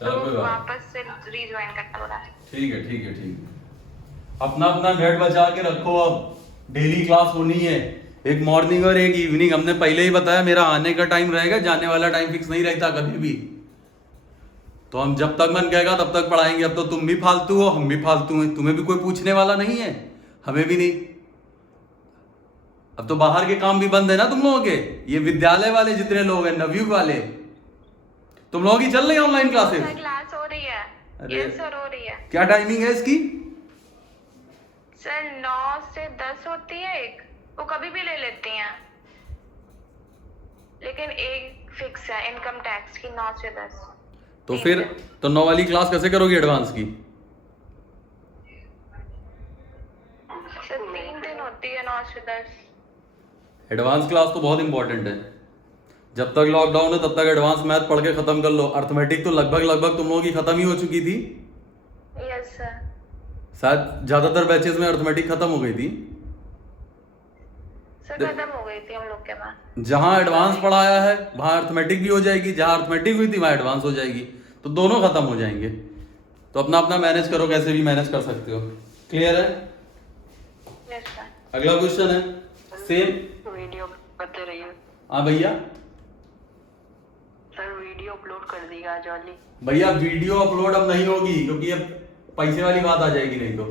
चलो कोई तो बात वापस से रीज्वाइन करना पड़ा है। ठीक है ठीक है ठीक है। अपना अपना नेट बचा के रखो। अब डेली क्लास होनी है, एक मॉर्निंग और एक इवनिंग। हमने पहले ही बताया मेरा आने का टाइम रहेगा, जाने वाला टाइम फिक्स नहीं रहता कभी भी। तो हम जब तक मन कहेगा तब तक पढ़ाएंगे। अब तो तुम भी फालतू हो, हम भी फालतू हैं, तुम्हें भी कोई पूछने वाला नहीं है, हमें भी नहीं। अब तो बाहर के काम भी बंद है ना तुम लोगों के। ये विद्यालय वाले जितने लोग हैं, नवयुग वाले, तुम लोगों की चल रही है ऑनलाइन क्लासेस? क्लास हो रही है। अरे। यस सर हो रही है। क्या टाइमिंग है इसकी? सर 9 से 10 होती है एक, वो कभी भी ले लेती हैं, लेकिन एक फिक्स है इनकम टैक्स की 9 से 10। तो फिर तो 9 वाली क्लास कैसे करोगी एडवांस की? सर 3 दिन होती है 9 से 10। एडवांस क्लास तो बहुत इंपॉर्टेंट है। जब तक लॉकडाउन है तब तक एडवांस मैथ पढ़ के खत्म कर लो। अर्थमेटिक तो लगभग तुम लोगों की खत्म ही हो चुकी थी। Yes sir. शायद ज्यादातर बैचेस में अर्थमेटिक खत्म हो गई थी। सर खत्म हो गई थी हम लोग के पास। जहां एडवांस पढ़ाया है वहां अर्थमेटिक भी हो जाएगी, जहां अर्थमेटिक हुई थी वहां एडवांस हो जाएगी, तो दोनों खत्म हो जाएंगे। तो अपना अपना मैनेज करो, कैसे भी मैनेज कर सकते हो। क्लियर है? Yes sir. अगला क्वेश्चन है सेम। वीडियो करते रहिए हाँ भैया। सर, वीडियो अपलोड कर देगा आज वाली। भैया वीडियो अपलोड अब नहीं होगी, क्योंकि अब पैसे वाली बात आ जाएगी नहीं तो,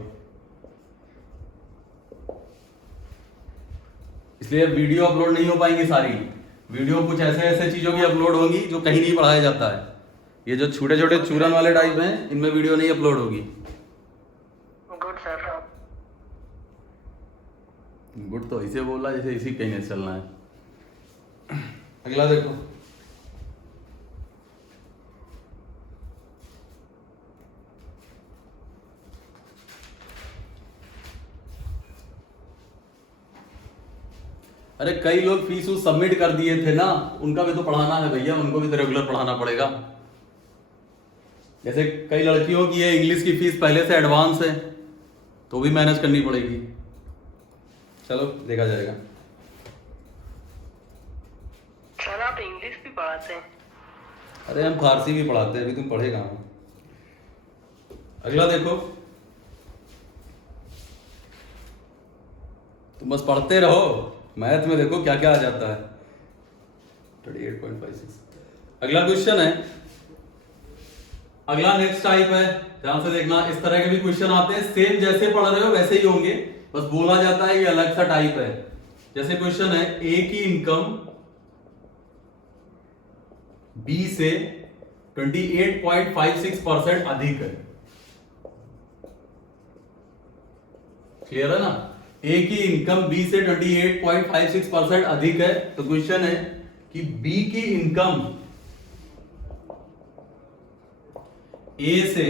इसलिए वीडियो अपलोड नहीं हो पाएंगी सारी। वीडियो कुछ ऐसे ऐसे चीजों की अपलोड होगी जो कहीं नहीं पढ़ाया जाता है। ये जो छोटे छोटे चूरन वाले टाइप हैं, इनमें वीडियो नहीं अपलोड होगी। Good sir. गुड तो ऐसे बोला जैसे इसी कहीं नहीं चलना है। अगला देखो। अरे कई लोग फीस सबमिट कर दिए थे ना, उनका भी तो पढ़ाना है भैया, उनको भी तो रेगुलर पढ़ाना पड़ेगा। जैसे कई लड़कियों की है इंग्लिश की फीस पहले से एडवांस है, तो भी मैनेज करनी पड़ेगी। चलो देखा जाएगा। सर आप इंग्लिश भी पढ़ाते हैं? अरे हम फारसी भी पढ़ाते हैं, अभी तुम पढ़े कहाँ हो। अगला देखो। तुम बस पढ़ते रहो, मैथ में देखो क्या क्या आ जाता है। 38.56। अगला क्वेश्चन है, अगला नेक्स्ट टाइप है, ध्यान से देखना। इस तरह के भी क्वेश्चन आते हैं, सेम जैसे पढ़ रहे हो वैसे ही होंगे, बस बोला जाता है ये अलग सा टाइप है। जैसे क्वेश्चन है, ए की इनकम बी से 28.56% अधिक है। क्लियर है ना? ए की इनकम बी से 28.56% अधिक है। तो क्वेश्चन है कि बी की इनकम ए से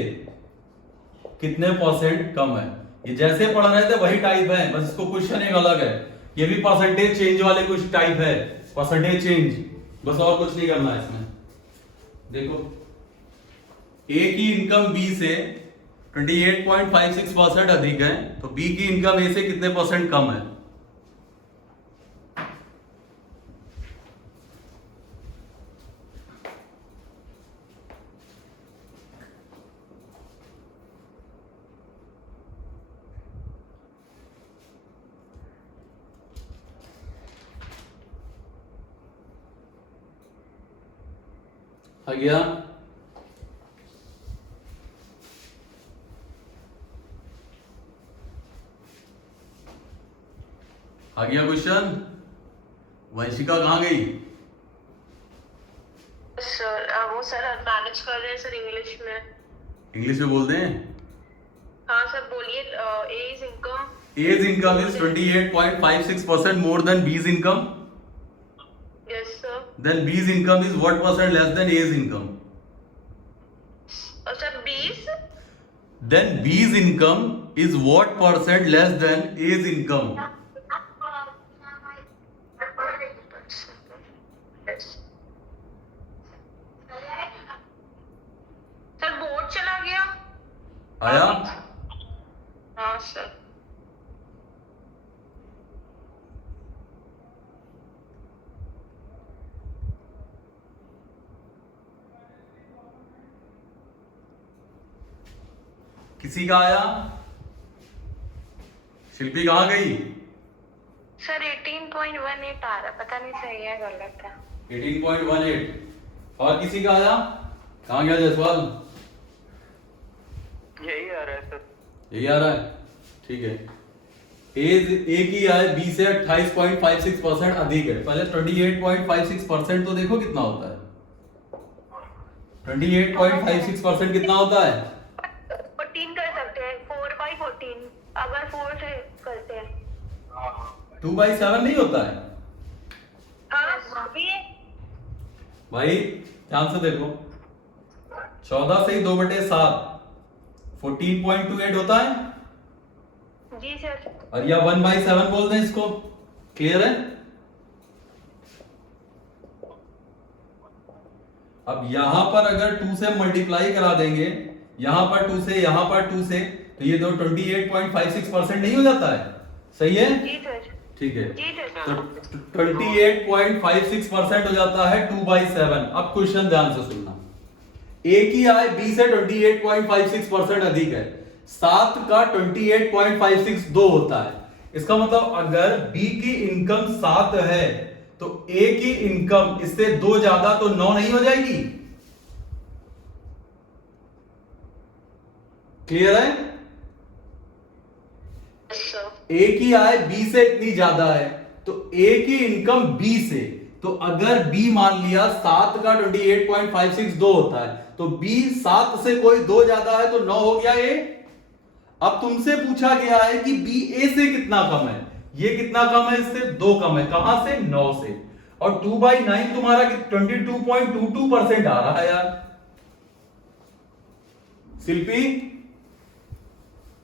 कितने परसेंट कम है। ये जैसे पढ़ रहे थे वही टाइप है, बस इसको क्वेश्चन एक अलग है। ये भी परसेंटेज चेंज वाले कुछ टाइप है, परसेंटेज चेंज, बस और कुछ नहीं करना है इसमें। देखो, ए की इनकम बी से 28.56% अधिक है, तो बी की इनकम ए से कितने परसेंट कम है। आ गया? आ गया क्वेश्चन? वंशिका कहाँ गई? सर वो सर मैनेज कर रहे हैं सर इंग्लिश में। इंग्लिश में बोल दें? हाँ सर बोलिए। A's income is 28.56% more than B's income. Yes sir. Then B's income is what percent less than A's income? Sir 20? Then B's income is what percent less than A's income? Sir आया? हाँ sir. किसी का आया? शिल्पी कहाँ गई? Sir 18.18 आ रहा, पता नहीं सही है गलत है। 18.18। और किसी का आया? कहाँ गया जयसवाल? यही आ रहा है सर। यही आ रहा है, ठीक है। ए की आय बी से 28.56% अधिक है। पहले 28.56% तो देखो कितना होता है। 28.56% कितना होता है? 14 कर सकते हैं, 4/14 अगर 4 से करते हैं। 2/7 नहीं होता है हाँ भी भाई, ध्यान से देखो। 14 से ही 2/7 14.28 होता है। जी सर। और या 1/7 बोल दें इसको। क्लियर है? अब यहां पर अगर 2 से मल्टीप्लाई करा देंगे, यहां पर 2 से, यहां पर 2 से, तो ये तो 28.56% नहीं हो जाता है? सही है? जी सर। ठीक है, जी सर। तो 28.56% हो जाता है 2/7। अब क्वेश्चन ध्यान से सुनना। ए की आय बी से 28.56% अधिक है। 7 का 28.56 2 होता है। इसका मतलब अगर बी की इनकम 7 है तो ए की इनकम इससे 2 ज्यादा तो 9 नहीं हो जाएगी? क्लियर है? ए की आय बी से इतनी ज्यादा है तो ए की इनकम बी से, तो अगर बी मान लिया 7 का 28.56 2 होता है तो बी 7 से कोई 2 ज्यादा है तो 9 हो गया ए। अब तुमसे पूछा गया है कि बी ए से कितना कम है। ये कितना कम है? इससे 2 कम है। कहां से? 9 से। और 2/9 तुम्हारा 22.22% आ रहा है यार। शिल्पी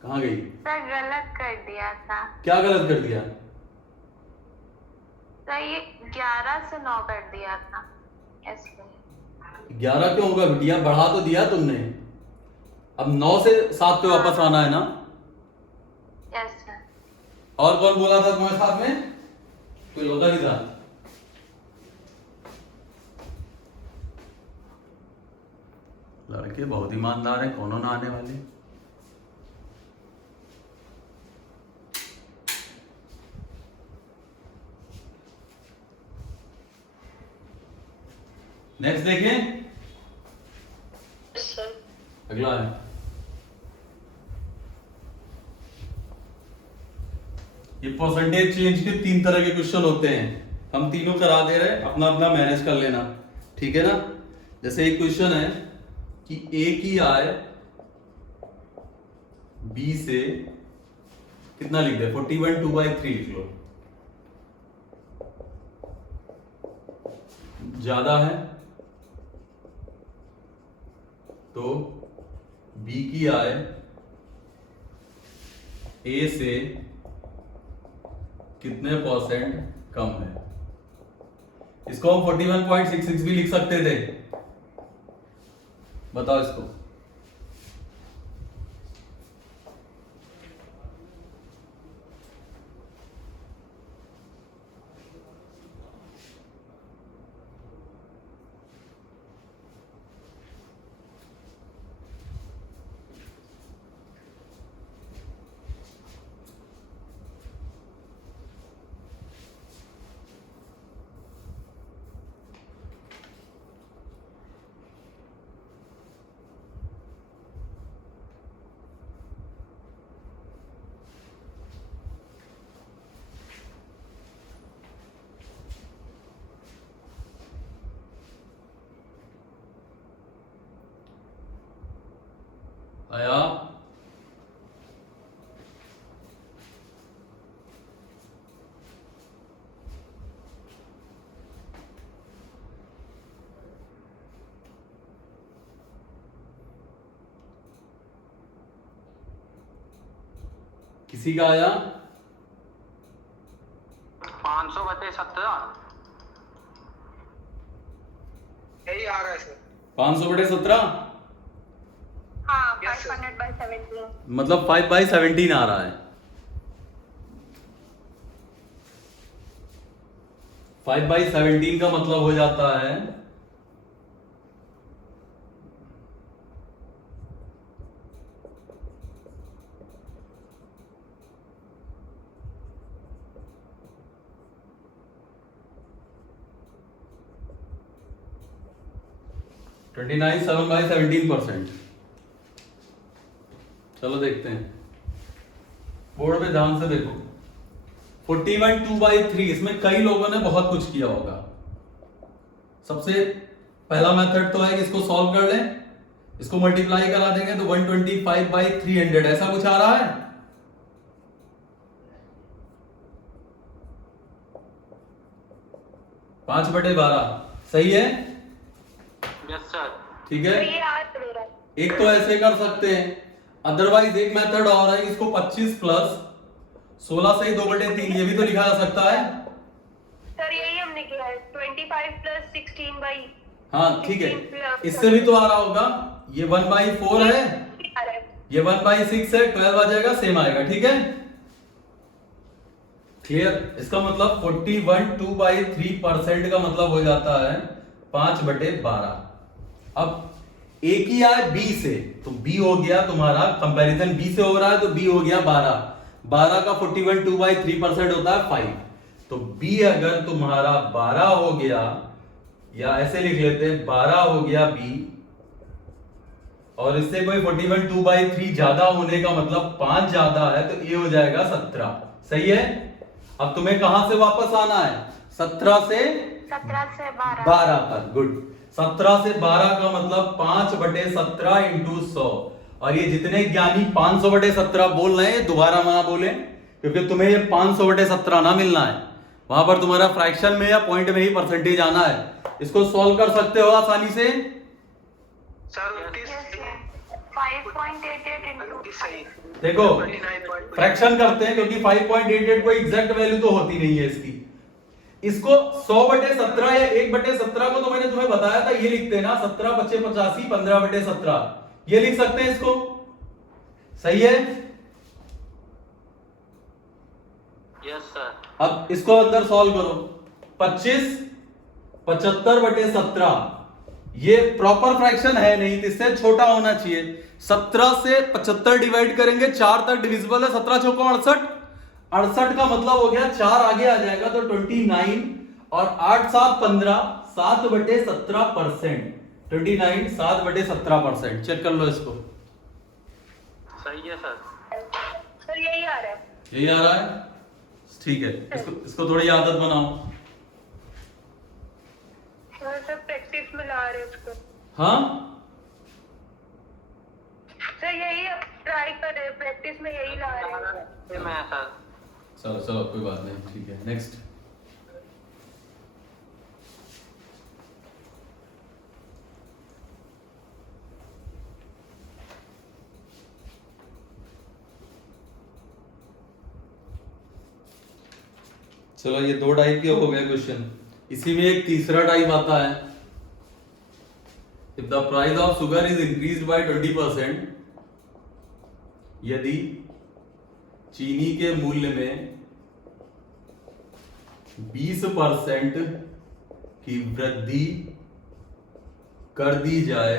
कहां गई? सर गलत कर दिया था क्या गलत कर दिया? सर, ये 11 से 9 कर दिया था ऐसे। 11 क्यों होगा बिटिया? बढ़ा तो दिया तुमने। अब 9 से 7 पे वापस आना है ना। Yes sir. और कौन बोला था तुम्हारे साथ में? कोई लौटा भी था? लड़के बहुत ईमानदार हैं, कौनों ना आने वाले। नेक्स्ट देखें, सर अगला है। ये परसेंटेज चेंज के 3 तरह के क्वेश्चन होते हैं। हम तीनों करा दे रहे हैं, अपना अपना मैनेज कर लेना, ठीक है ना। जैसे एक क्वेश्चन है कि ए की आय बी से कितना लिख दे? 41 2/3 लिख लो। ज्यादा है तो बी की आय ए से कितने % कम है? इसको हम 41.66 भी लिख सकते थे। बताओ इसको। आया? किसी का आया? 500/17 यही आ रहा है सर। 500/17। हाँ Yes, sir. 500/17। मतलब 5/17 आ रहा है। 5/17 का मतलब हो जाता है 29 7/17%। चलो देखते हैं, बोर्ड पे ध्यान से देखो। 41 2/3, इसमें कई लोगों ने बहुत कुछ किया होगा। सबसे पहला मेथड तो है कि इसको सॉल्व कर लें, इसको मल्टीप्लाई करा देंगे तो 125/300 ऐसा कुछ आ रहा है। पांच बटे 12 सही है। Yes sir. ठीक तो है, ये याद ले रहा है। एक तो ऐसे कर सकते हैं, अदरवाइज एक मेथड और है, इसको 25 प्लस 16 से 2/3 ये भी तो लिखा जा सकता है। सर यही हमने किया है 25 + 16/। हाँ ठीक है, इससे भी तो आ रहा होगा। ये 1/4 है, ये 1/6 है, 12 आ जाएगा, सेम आएगा। ठीक है, क्लियर। इसका मतलब 41 2/3% का मतलब हो जाता है 5/12। अब ए की आए बी से, तो बी हो गया तुम्हारा, कंपैरिजन बी से हो रहा है तो बी हो गया 12। 12 का 41 2/3% होता है 5। तो बी अगर तुम्हारा 12 हो गया, या ऐसे लिख लेते हैं 12 हो गया बी, और इससे कोई 41 2/3 ज्यादा होने का मतलब 5 ज्यादा है, तो ए हो जाएगा 17। सही है। अब तुम्हें कहां से वापस आना है? 17 से 12 तक। गुड। 17 से 12 का मतलब 5/17 × 100। और ये जितने ज्ञानी 500/17 बोल रहे हैं दोबारा ना बोले, क्योंकि तुम्हें ये 500/17 ना मिलना है, वहां पर तुम्हारा फ्रैक्शन में या पॉइंट में ही परसेंटेज आना है। इसको सॉल्व कर सकते हो आसानी से। सर 29 5.88 × सही। देखो 29.5 फ्रैक्शन करते हैं, क्योंकि 5.88 कोई एग्जैक्ट वैल्यू तो होती नहीं है इसकी। इसको 100/17 या 1/17 को तो मैंने तुम्हें बताया था, ये लिखते हैं ना 17 × 5 = 85, 15/17 ये लिख सकते हैं इसको। सही है। Yes sir. अब इसको अंदर सॉल्व करो। 25 75/17 ये प्रॉपर फ्रैक्शन है नहीं, इससे छोटा होना चाहिए। 17 से 75 डिवाइड करेंगे, 4 तक डिविजिबल है। 17 चौको 68, 68 का मतलब हो गया 4 आगे आ जाएगा तो 29, और 8 7 15, 7/17%। 29 7/17%। चेक कर लो इसको। सही है सर। सर यही आ रहा है। यही आ रहा है, ठीक है। इसको थोड़ी आदत बनाओ। सर प्रैक्टिस में ला रहे हैं उसको। हाँ सर यही ट्राई कर रहे हैं, प्रैक्टिस में यही ला रहे हैं। मैं सर। चलो चलो कोई बात नहीं, ठीक है। नेक्स्ट। चलो ये 2 टाइप के हो गए क्वेश्चन। इसी में एक तीसरा टाइप आता है। If the price of sugar is increased by 20%, यदि चीनी के मूल्य में 20% की वृद्धि कर दी जाए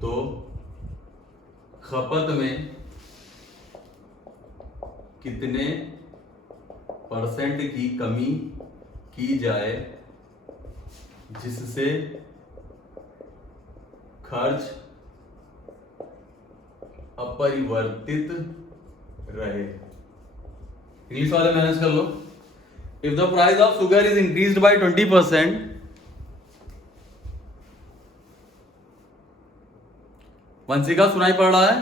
तो खपत में कितने % की कमी की जाए जिससे खर्च अपरिवर्तित रहे। इंग्लिश वाले मैनेज कर लो। If the price of sugar is increased by 20%, Vanshika सुनाई पड़ रहा है?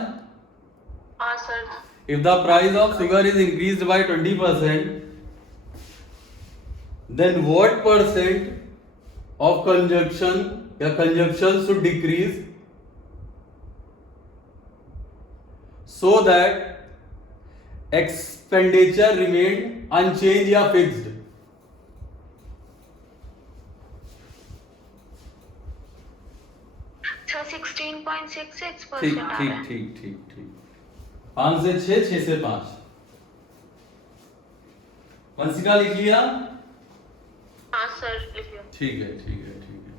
हाँ sir. If the price of sugar is increased by 20%, then what % of consumption should decrease so that expenditure remain unchanged या fixed? सर 60 16.66% ठीक आ ठीक रहा है। ठीक ठीक ठीक 5 से 6, 6 से 5। वंशिका लिख लिया? हाँ सर लिखिए। ठीक है ठीक है ठीक है।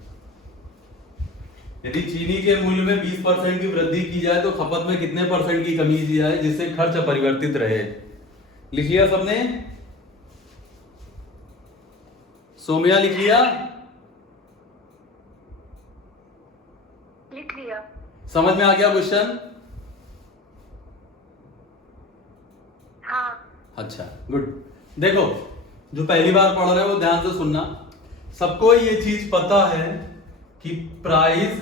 यदि चीनी के मूल्य में 20% की वृद्धि की जाए तो खपत में कितने परसेंट की कमी की जाए जिससे खर्च अपरिवर्तित रहे? लिख लिया सबने? सोम्या लिख लिया? लिख लिया। समझ में आ गया क्वेश्चन? हाँ। अच्छा गुड। देखो जो पहली बार पढ़ रहे हो ध्यान से सुनना। सबको ये चीज पता है कि price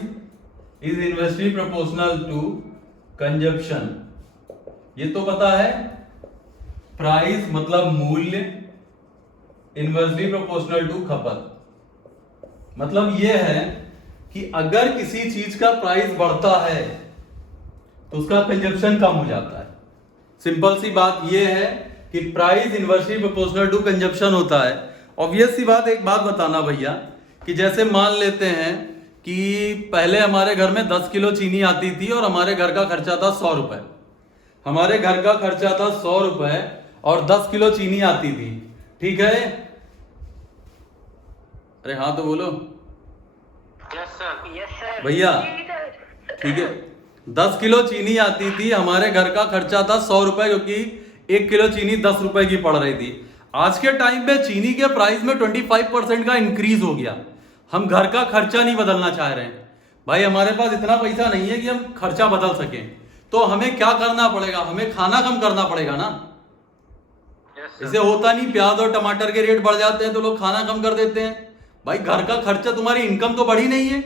is inversely proportional to consumption. ये तो पता है। प्राइस मतलब मूल्य, इनवर्सली प्रोपोर्शनल टू खपत। मतलब ये है कि अगर किसी चीज का प्राइस बढ़ता है तो उसका कंजप्शन कम हो जाता है। सिंपल सी बात ये है कि price inversely proportional to consumption होता है। ऑब्वियस सी बात, एक बात बताना भैया कि जैसे मान लेते हैं कि पहले हमारे घर में 10 किलो चीनी आती थी और हमारे घर का खर्चा था 100 रुपए। हमारे घर का खर्चा था 100 रुपए और 10 किलो चीनी आती थी, ठीक है? अरे हाँ तो बोलो यस सर। भैया, जी सर। ठीक है। 10 किलो चीनी आती थी, हमारे घर का खर्चा था 100 रुपए, क्योंकि 1 किलो चीनी 10 रुपए की पड़ रही थी। आज के टाइम पे चीनी के प्राइस में 25% का इंक्रीज हो गया। हम घर का खर्चा नहीं बदलना चाह रहे हैं भाई, हमारे पास इतना पैसा नहीं है कि हम खर्चा बदल सकें। तो हमें क्या करना पड़ेगा? हमें खाना कम करना पड़ेगा ना। इसे होता नहीं, प्याज और टमाटर के रेट बढ़ जाते हैं तो लोग खाना कम कर देते हैं। भाई घर का खर्चा, तुम्हारी इनकम तो बढ़ी नहीं है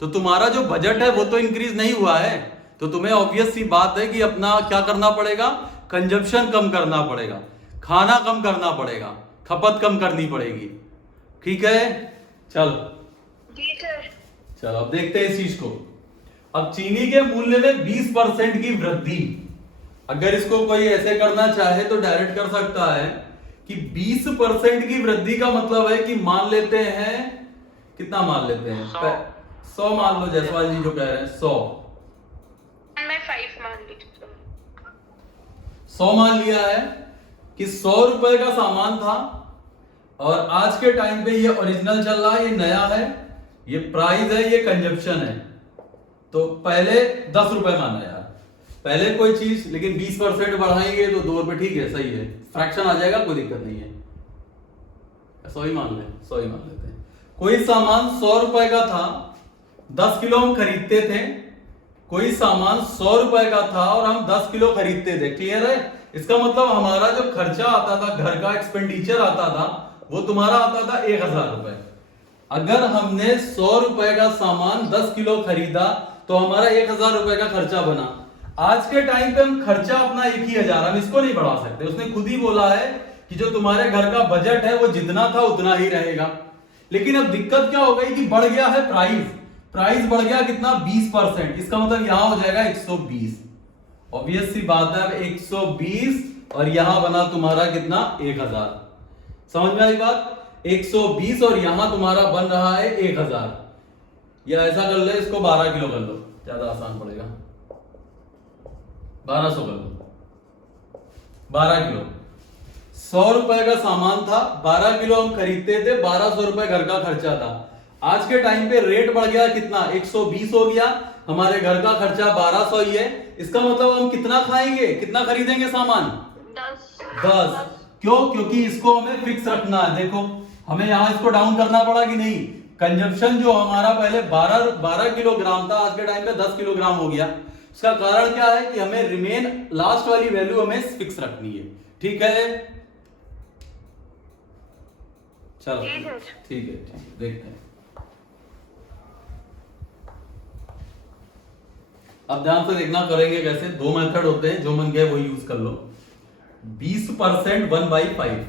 तो तुम्हारा जो बजट है वो तो इंक्रीज नहीं हुआ है। तो तुम्हें ऑब्वियस सी बात है कि अपना क्या करना पड़ेगा? कंजप्शन कम करना पड़ेगा, खाना कम करना पड़ेगा, खपत कम करनी पड़ेगी। ठीक है? चलो जी सर। चलो अब देखते हैं इस चीज को। अब चीनी के मूल्य में 20% की वृद्धि, अगर इसको कोई ऐसे करना चाहे तो डायरेक्ट कर सकता है कि 20% की वृद्धि का मतलब है कि मान लेते हैं, कितना मान लेते हैं? 100 मान लो, जायसवाल जी जो कह रहे हैं 100। मैं 5 मान लीजिए। 100 मान लिया है कि 100 रुपए का सामान था और आज के टाइम पे ये ओरिजिनल चल रहा है, ये नया है, ये प्राइस है, ये कंजप्शन है। तो पहले 10 रुपए माना यार, पहले कोई चीज, लेकिन 20% बढ़ाएंगे तो 2 रुपए, ठीक है, सही है, फ्रैक्शन आ जाएगा, कोई दिक्कत नहीं है। 100 ही मान ले, 100 ही मान लेते हैं। कोई सामान 100 रुपए का था, 10 किलो हम खरीदते थे। कोई सामान 100 रुपए का था और हम 10 किलो खरीदते थे। क्लियर है? इसका मतलब हमारा जो खर्चा आता था, घर का एक्सपेंडिचर आता था, वो तुम्हारा आता था 1000 रुपए। अगर हमने 100 रुपए का सामान 10 किलो खरीदा तो हमारा 1000 रुपए का खर्चा बना। आज के टाइम पे हम खर्चा अपना 1000, हम इसको नहीं बढ़ा सकते। उसने खुद ही बोला है कि जो तुम्हारे घर का बजट है वो जितना था उतना ही रहेगा। लेकिन अब दिक्कत क्या हो गई कि बढ़ गया है प्राइस बढ़ गया कितना? 20%। इसका मतलब यहां हो जाएगा 120। ऑब्वियस सी बात है, अब 120 और यहां बना तुम्हारा कितना? 1000। समझ में आई बात? 120 और यहां तुम्हारा बन रहा है 1000। या ऐसा कर ले, इसको 12 किलो कर लो, ज्यादा आसान पड़ेगा। 1200 कर लो, 12 किलो। 100 रुपए का सामान था, 12 किलो हम खरीदते थे, 1200 रुपए घर का खर्चा था। आज के टाइम पे रेट बढ़ गया कितना? 120 हो गया, हमारे घर का खर्चा 1200 ही है। इसका मतलब हम कितना खाएंगे, कितना खरीदेंगे सामान? 10। क्यों? क्योंकि इसको हमें फिक्स रखना है। देखो हमें यहां इसको डाउन करना पड़ा कि नहीं? कंजप्शन जो हमारा पहले 12 किलोग्राम था, आज के टाइम पे 10 किलोग्राम हो गया। इसका कारण क्या है कि हमें रिमेन लास्ट वाली वैल्यू हमें फिक्स रखनी है। ठीक है? चलो ठीक है, देखते हैं। अब ध्यान से देखना, करेंगे कैसे। 2 मेथड होते हैं, जो मन गए वो यूज कर लो। 20% 1/5।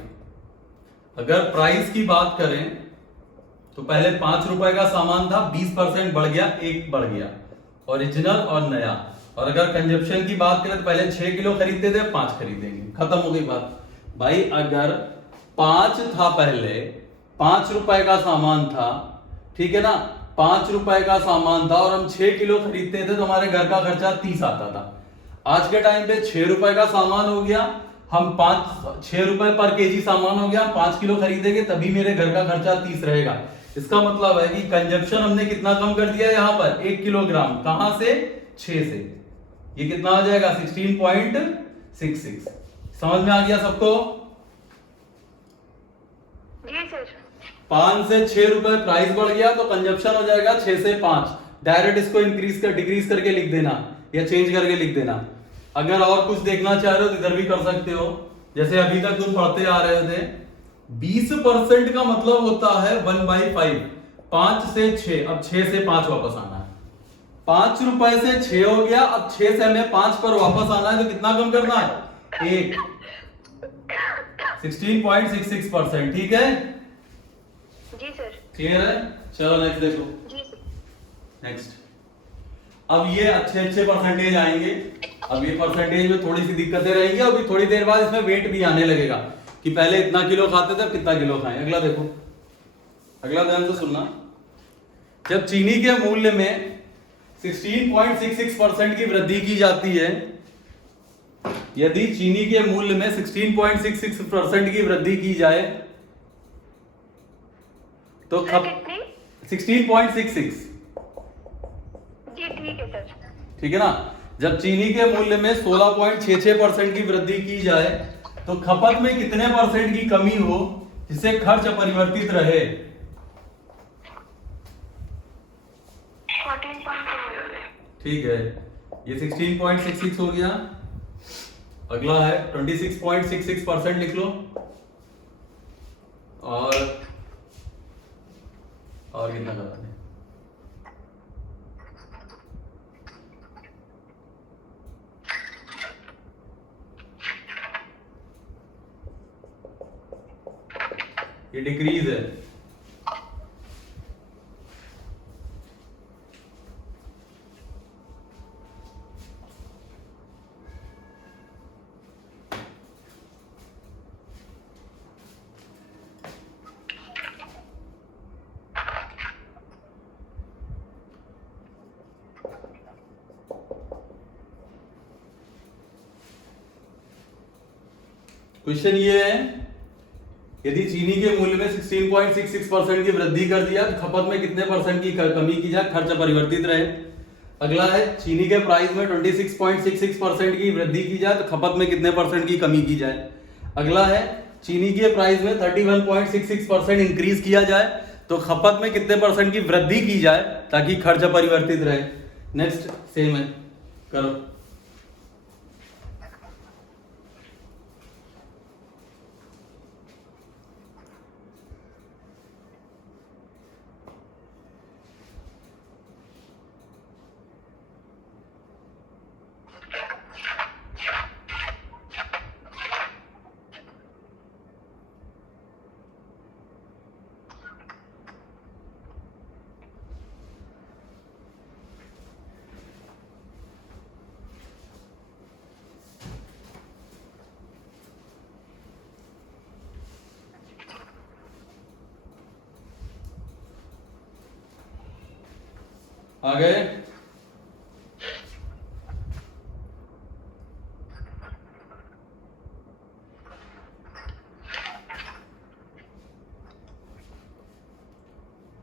अगर प्राइस की बात करें तो पहले 5 रुपए का सामान था, 20% बढ़ गया, 1 बढ़ गया, ओरिजिनल और नया। और अगर कंजप्शन की बात करें तो पहले 6 किलो खरीदते थे, 5 खरीदेंगे, खत्म हो गई बात। भाई अगर 5 था, पहले 5 रुपए का सामान था, ठीक है ना, ₹5 का सामान था और हम 6 किलो खरीदते थे तो हमारे घर का खर्चा 30 आता था। आज के टाइम पे ₹6 का सामान हो गया, हम 6 रुपए पर केजी सामान हो गया, 5 किलो खरीदेंगे तभी मेरे घर का खर्चा 30 रहेगा। इसका मतलब है कि कंजप्शन हमने कितना कम कर दिया यहाँ पर 1 किलोग्राम, कहां से? 6 से। ये कितना आ जाएगा? 16.66। समझ में आ गया सबको? जी सर। 5 से 6 रुपए प्राइस बढ़ गया तो कंजप्शन हो जाएगा 6 से 5। डायरेक्ट इसको डिक्रीज करके लिख देना या चेंज करके लिख देना। अगर और कुछ देखना चाह रहे हो तो इधर भी कर सकते हो। जैसे अभी तक तुम पढ़ते आ रहे थे 20% का मतलब होता है 1/5। 5 से 6, अब 6 से 5 वापस आना है। 5 रुपए से 6 हो गया, अब 6 से हमें 5 पर वापस आना है तो कितना कम करना है? 1। 16.66%। ठीक है? जी सर। क्लियर है? चलो नेक्स्ट देखो। जी सर। नेक्स्ट, अब ये अच्छे परसेंटेज आएंगे। अब ये परसेंटेज में थोड़ी सी दिक्कतें रहेंगी। अभी थोड़ी देर बाद इसमें वेट भी आने लगेगा कि पहले इतना किलो खाते थे अब कितना किलो खाएं। अगला देखो, अगला ध्यान से सुनना। जब चीनी के मूल्य में 16.66% की वृद्धि की जाती है, यदि चीनी के मूल्य में 16.66% की वृद्धि की जाए तो कितनी? 16.66। जी ठीक है सर। ठीक है ना? जब चीनी के मूल्य में 16.66% की वृद्धि की जाए तो खपत में कितने परसेंट की कमी हो जिससे खर्च अपरिवर्तित रहे? 14.2। ठीक है, ये 16.66 हो गया। अगला है 26.66% लिख लो। और कितना कराते हैं? ये डिक्रीज है। क्वेश्चन ये है, यदि चीनी के मूल्य में 16.66% की वृद्धि कर दिया तो खपत में कितने परसेंट की कमी की जाए, खर्च परिवर्तित रहे। अगला है, चीनी के प्राइस में 26.66% की वृद्धि की जाए तो खपत में कितने परसेंट की कमी की जाए। अगला है, चीनी के प्राइस में 31.66% इंक्रीज किया जाए तो खपत में कितने परसेंट की वृद्धि की जाए ताकि खर्च परिवर्तित रहे। नेक्स्ट सेम है, करो। आ गए?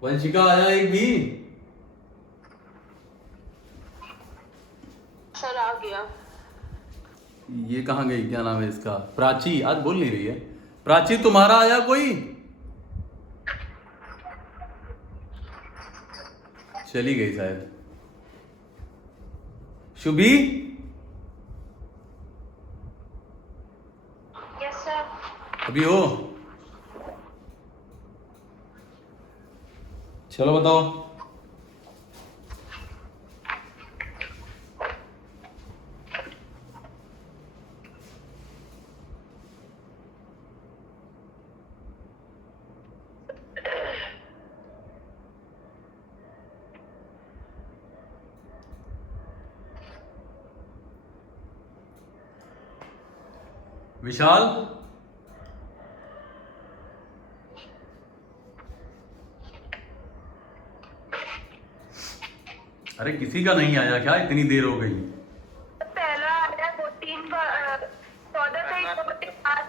वंशिका आया एक भी? सर आ गया। ये कहाँ गई? क्या नाम है इसका? प्राची आज बोल नहीं रही है। प्राची तुम्हारा आया कोई? चली गई शायद। शुभी? Yes sir. अभी हो? चलो बताओ। विशाल? अरे किसी का नहीं आया क्या, इतनी देर हो गई? पहला आया 14 सही 2/7,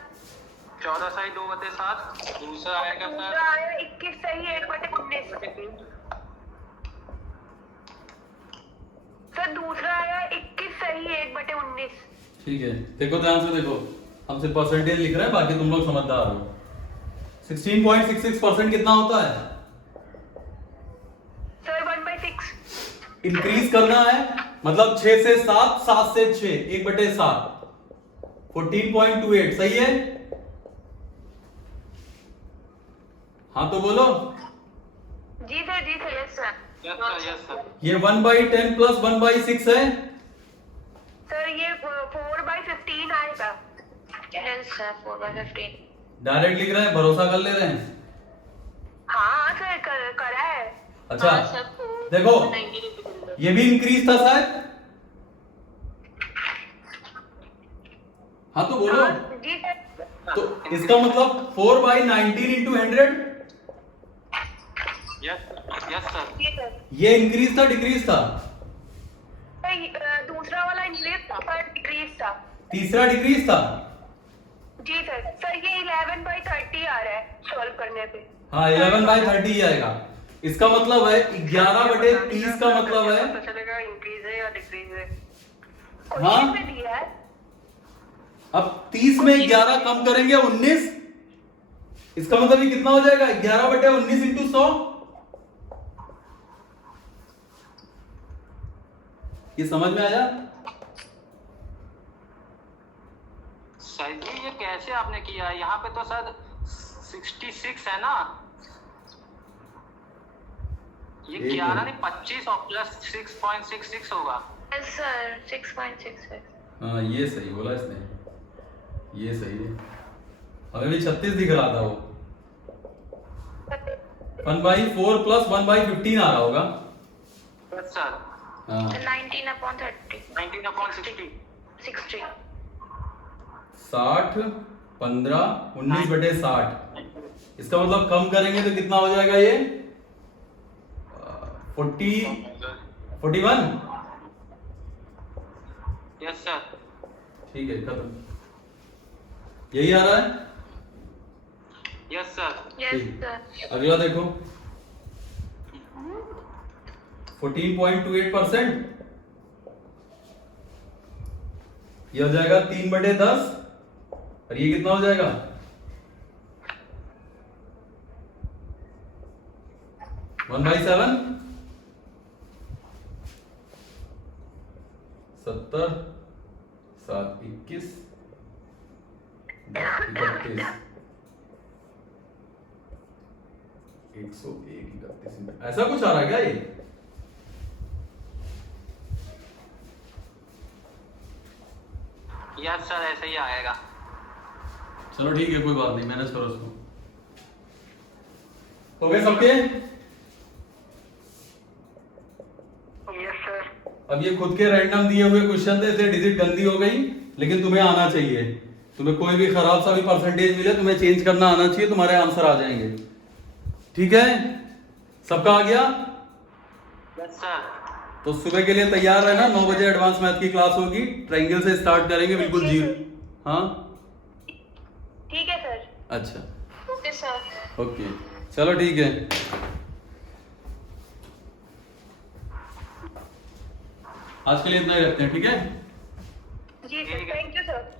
14 सही 2/7। दूसरा आएगा दूसरा आया 21 सही 1/19। सर दूसरा आया 21 सही 1/19। ठीक है, देखो ध्यान से देखो, हमसे परसेंटेज लिख रहे हैं, बाकी तुम लोग समझदार हो। 16.66% कितना होता है? सर 1/6। इंक्रीज करना है, मतलब 6 से 7, 7 से 6, 1/7, 14.28 सही है? हाँ तो बोलो। जी सर जी sir. Yes sir. Yes sir. ये 1/10 प्लस 1/6 है। सर ये 4/15 आएगा। Yes sir 4/15। डायरेक्ट लिख रहे हैं, भरोसा कर ले रहे हैं। हाँ सर करा है। अच्छा हाँ, सर, देखो 90 रुपए। ये भी इंक्रीज था शायद। हाँ तो बोलो। हाँ, जी सर। तो इसका मतलब 4/19 into 100, यस सर। जी सर। ये इंक्रीज था डिक्रीज था? दूसरा वाला इंक्रीज था पर डिक्रीज था। तीसरा डिक्रीज था? जी सर। सर ये 11/30 आ रहा है सॉल्व करने पे। हाँ 11/30 ही आएगा। इसका मतलब है 11/30 का मतलब है, पता चलेगा इंक्रीज है या डिक्रीज है। हाँ? क्वेश्चन में दिया है। अब 30 में 11 कम करेंगे 19, इसका मतलब ये कितना हो जाएगा? 11/19 into 100। ये समझ में आया? सर जी ये कैसे आपने किया है? यहाँ पे तो सर 66 है ना, ये एक 11 मिनट। नहीं 25 और प्लस 6.66 होगा। Yes sir 6.66। हाँ ये सही बोला इसने, ये सही है। हमें भी 36 दिख रहा था वो। 1/4 प्लस 1/15 आ रहा होगा। Yes sir. हाँ 19/30। 19/60। 60। 60, 15, 19/60। इसका मतलब कम करेंगे तो कितना हो जाएगा ये? 41। Yes sir. ठीक है खत्म। यही आ रहा है। Yes sir. यस ठीक। सर। अगला देखो 14.28%, ये हो जाएगा 3/10, और ये कितना हो जाएगा? 1/7, 70, 7, 21, 31, 101, 31। ऐसा कुछ आ रहा है क्या ये? यस सर ऐसे ही आएगा। चलो ठीक है, कोई बात नहीं, मैनेज करो उसको। हो गए सबके? Yes sir. अब ये खुद के रैंडम दिए हुए क्वेश्चन थे, इसलिए डिजिट गंदी हो गई, लेकिन तुम्हें आना चाहिए। तुम्हें कोई भी खराब सा भी परसेंटेज मिले, तुम्हें चेंज करना आना चाहिए, तुम्हारे आंसर आ जाएंगे। ठीक है, सबका आ गया? Yes sir. तो सुबह के लिए तैयार रहना, 9 बजे एडवांस मैथ की क्लास होगी, ट्रायंगल से स्टार्ट करेंगे, बिल्कुल जीरो। हाँ ठीक है सर। अच्छा ओके सर। ओके, चलो ठीक है। आज के लिए इतना ही रखते हैं, ठीक है? जी सर, थैंक यू सर।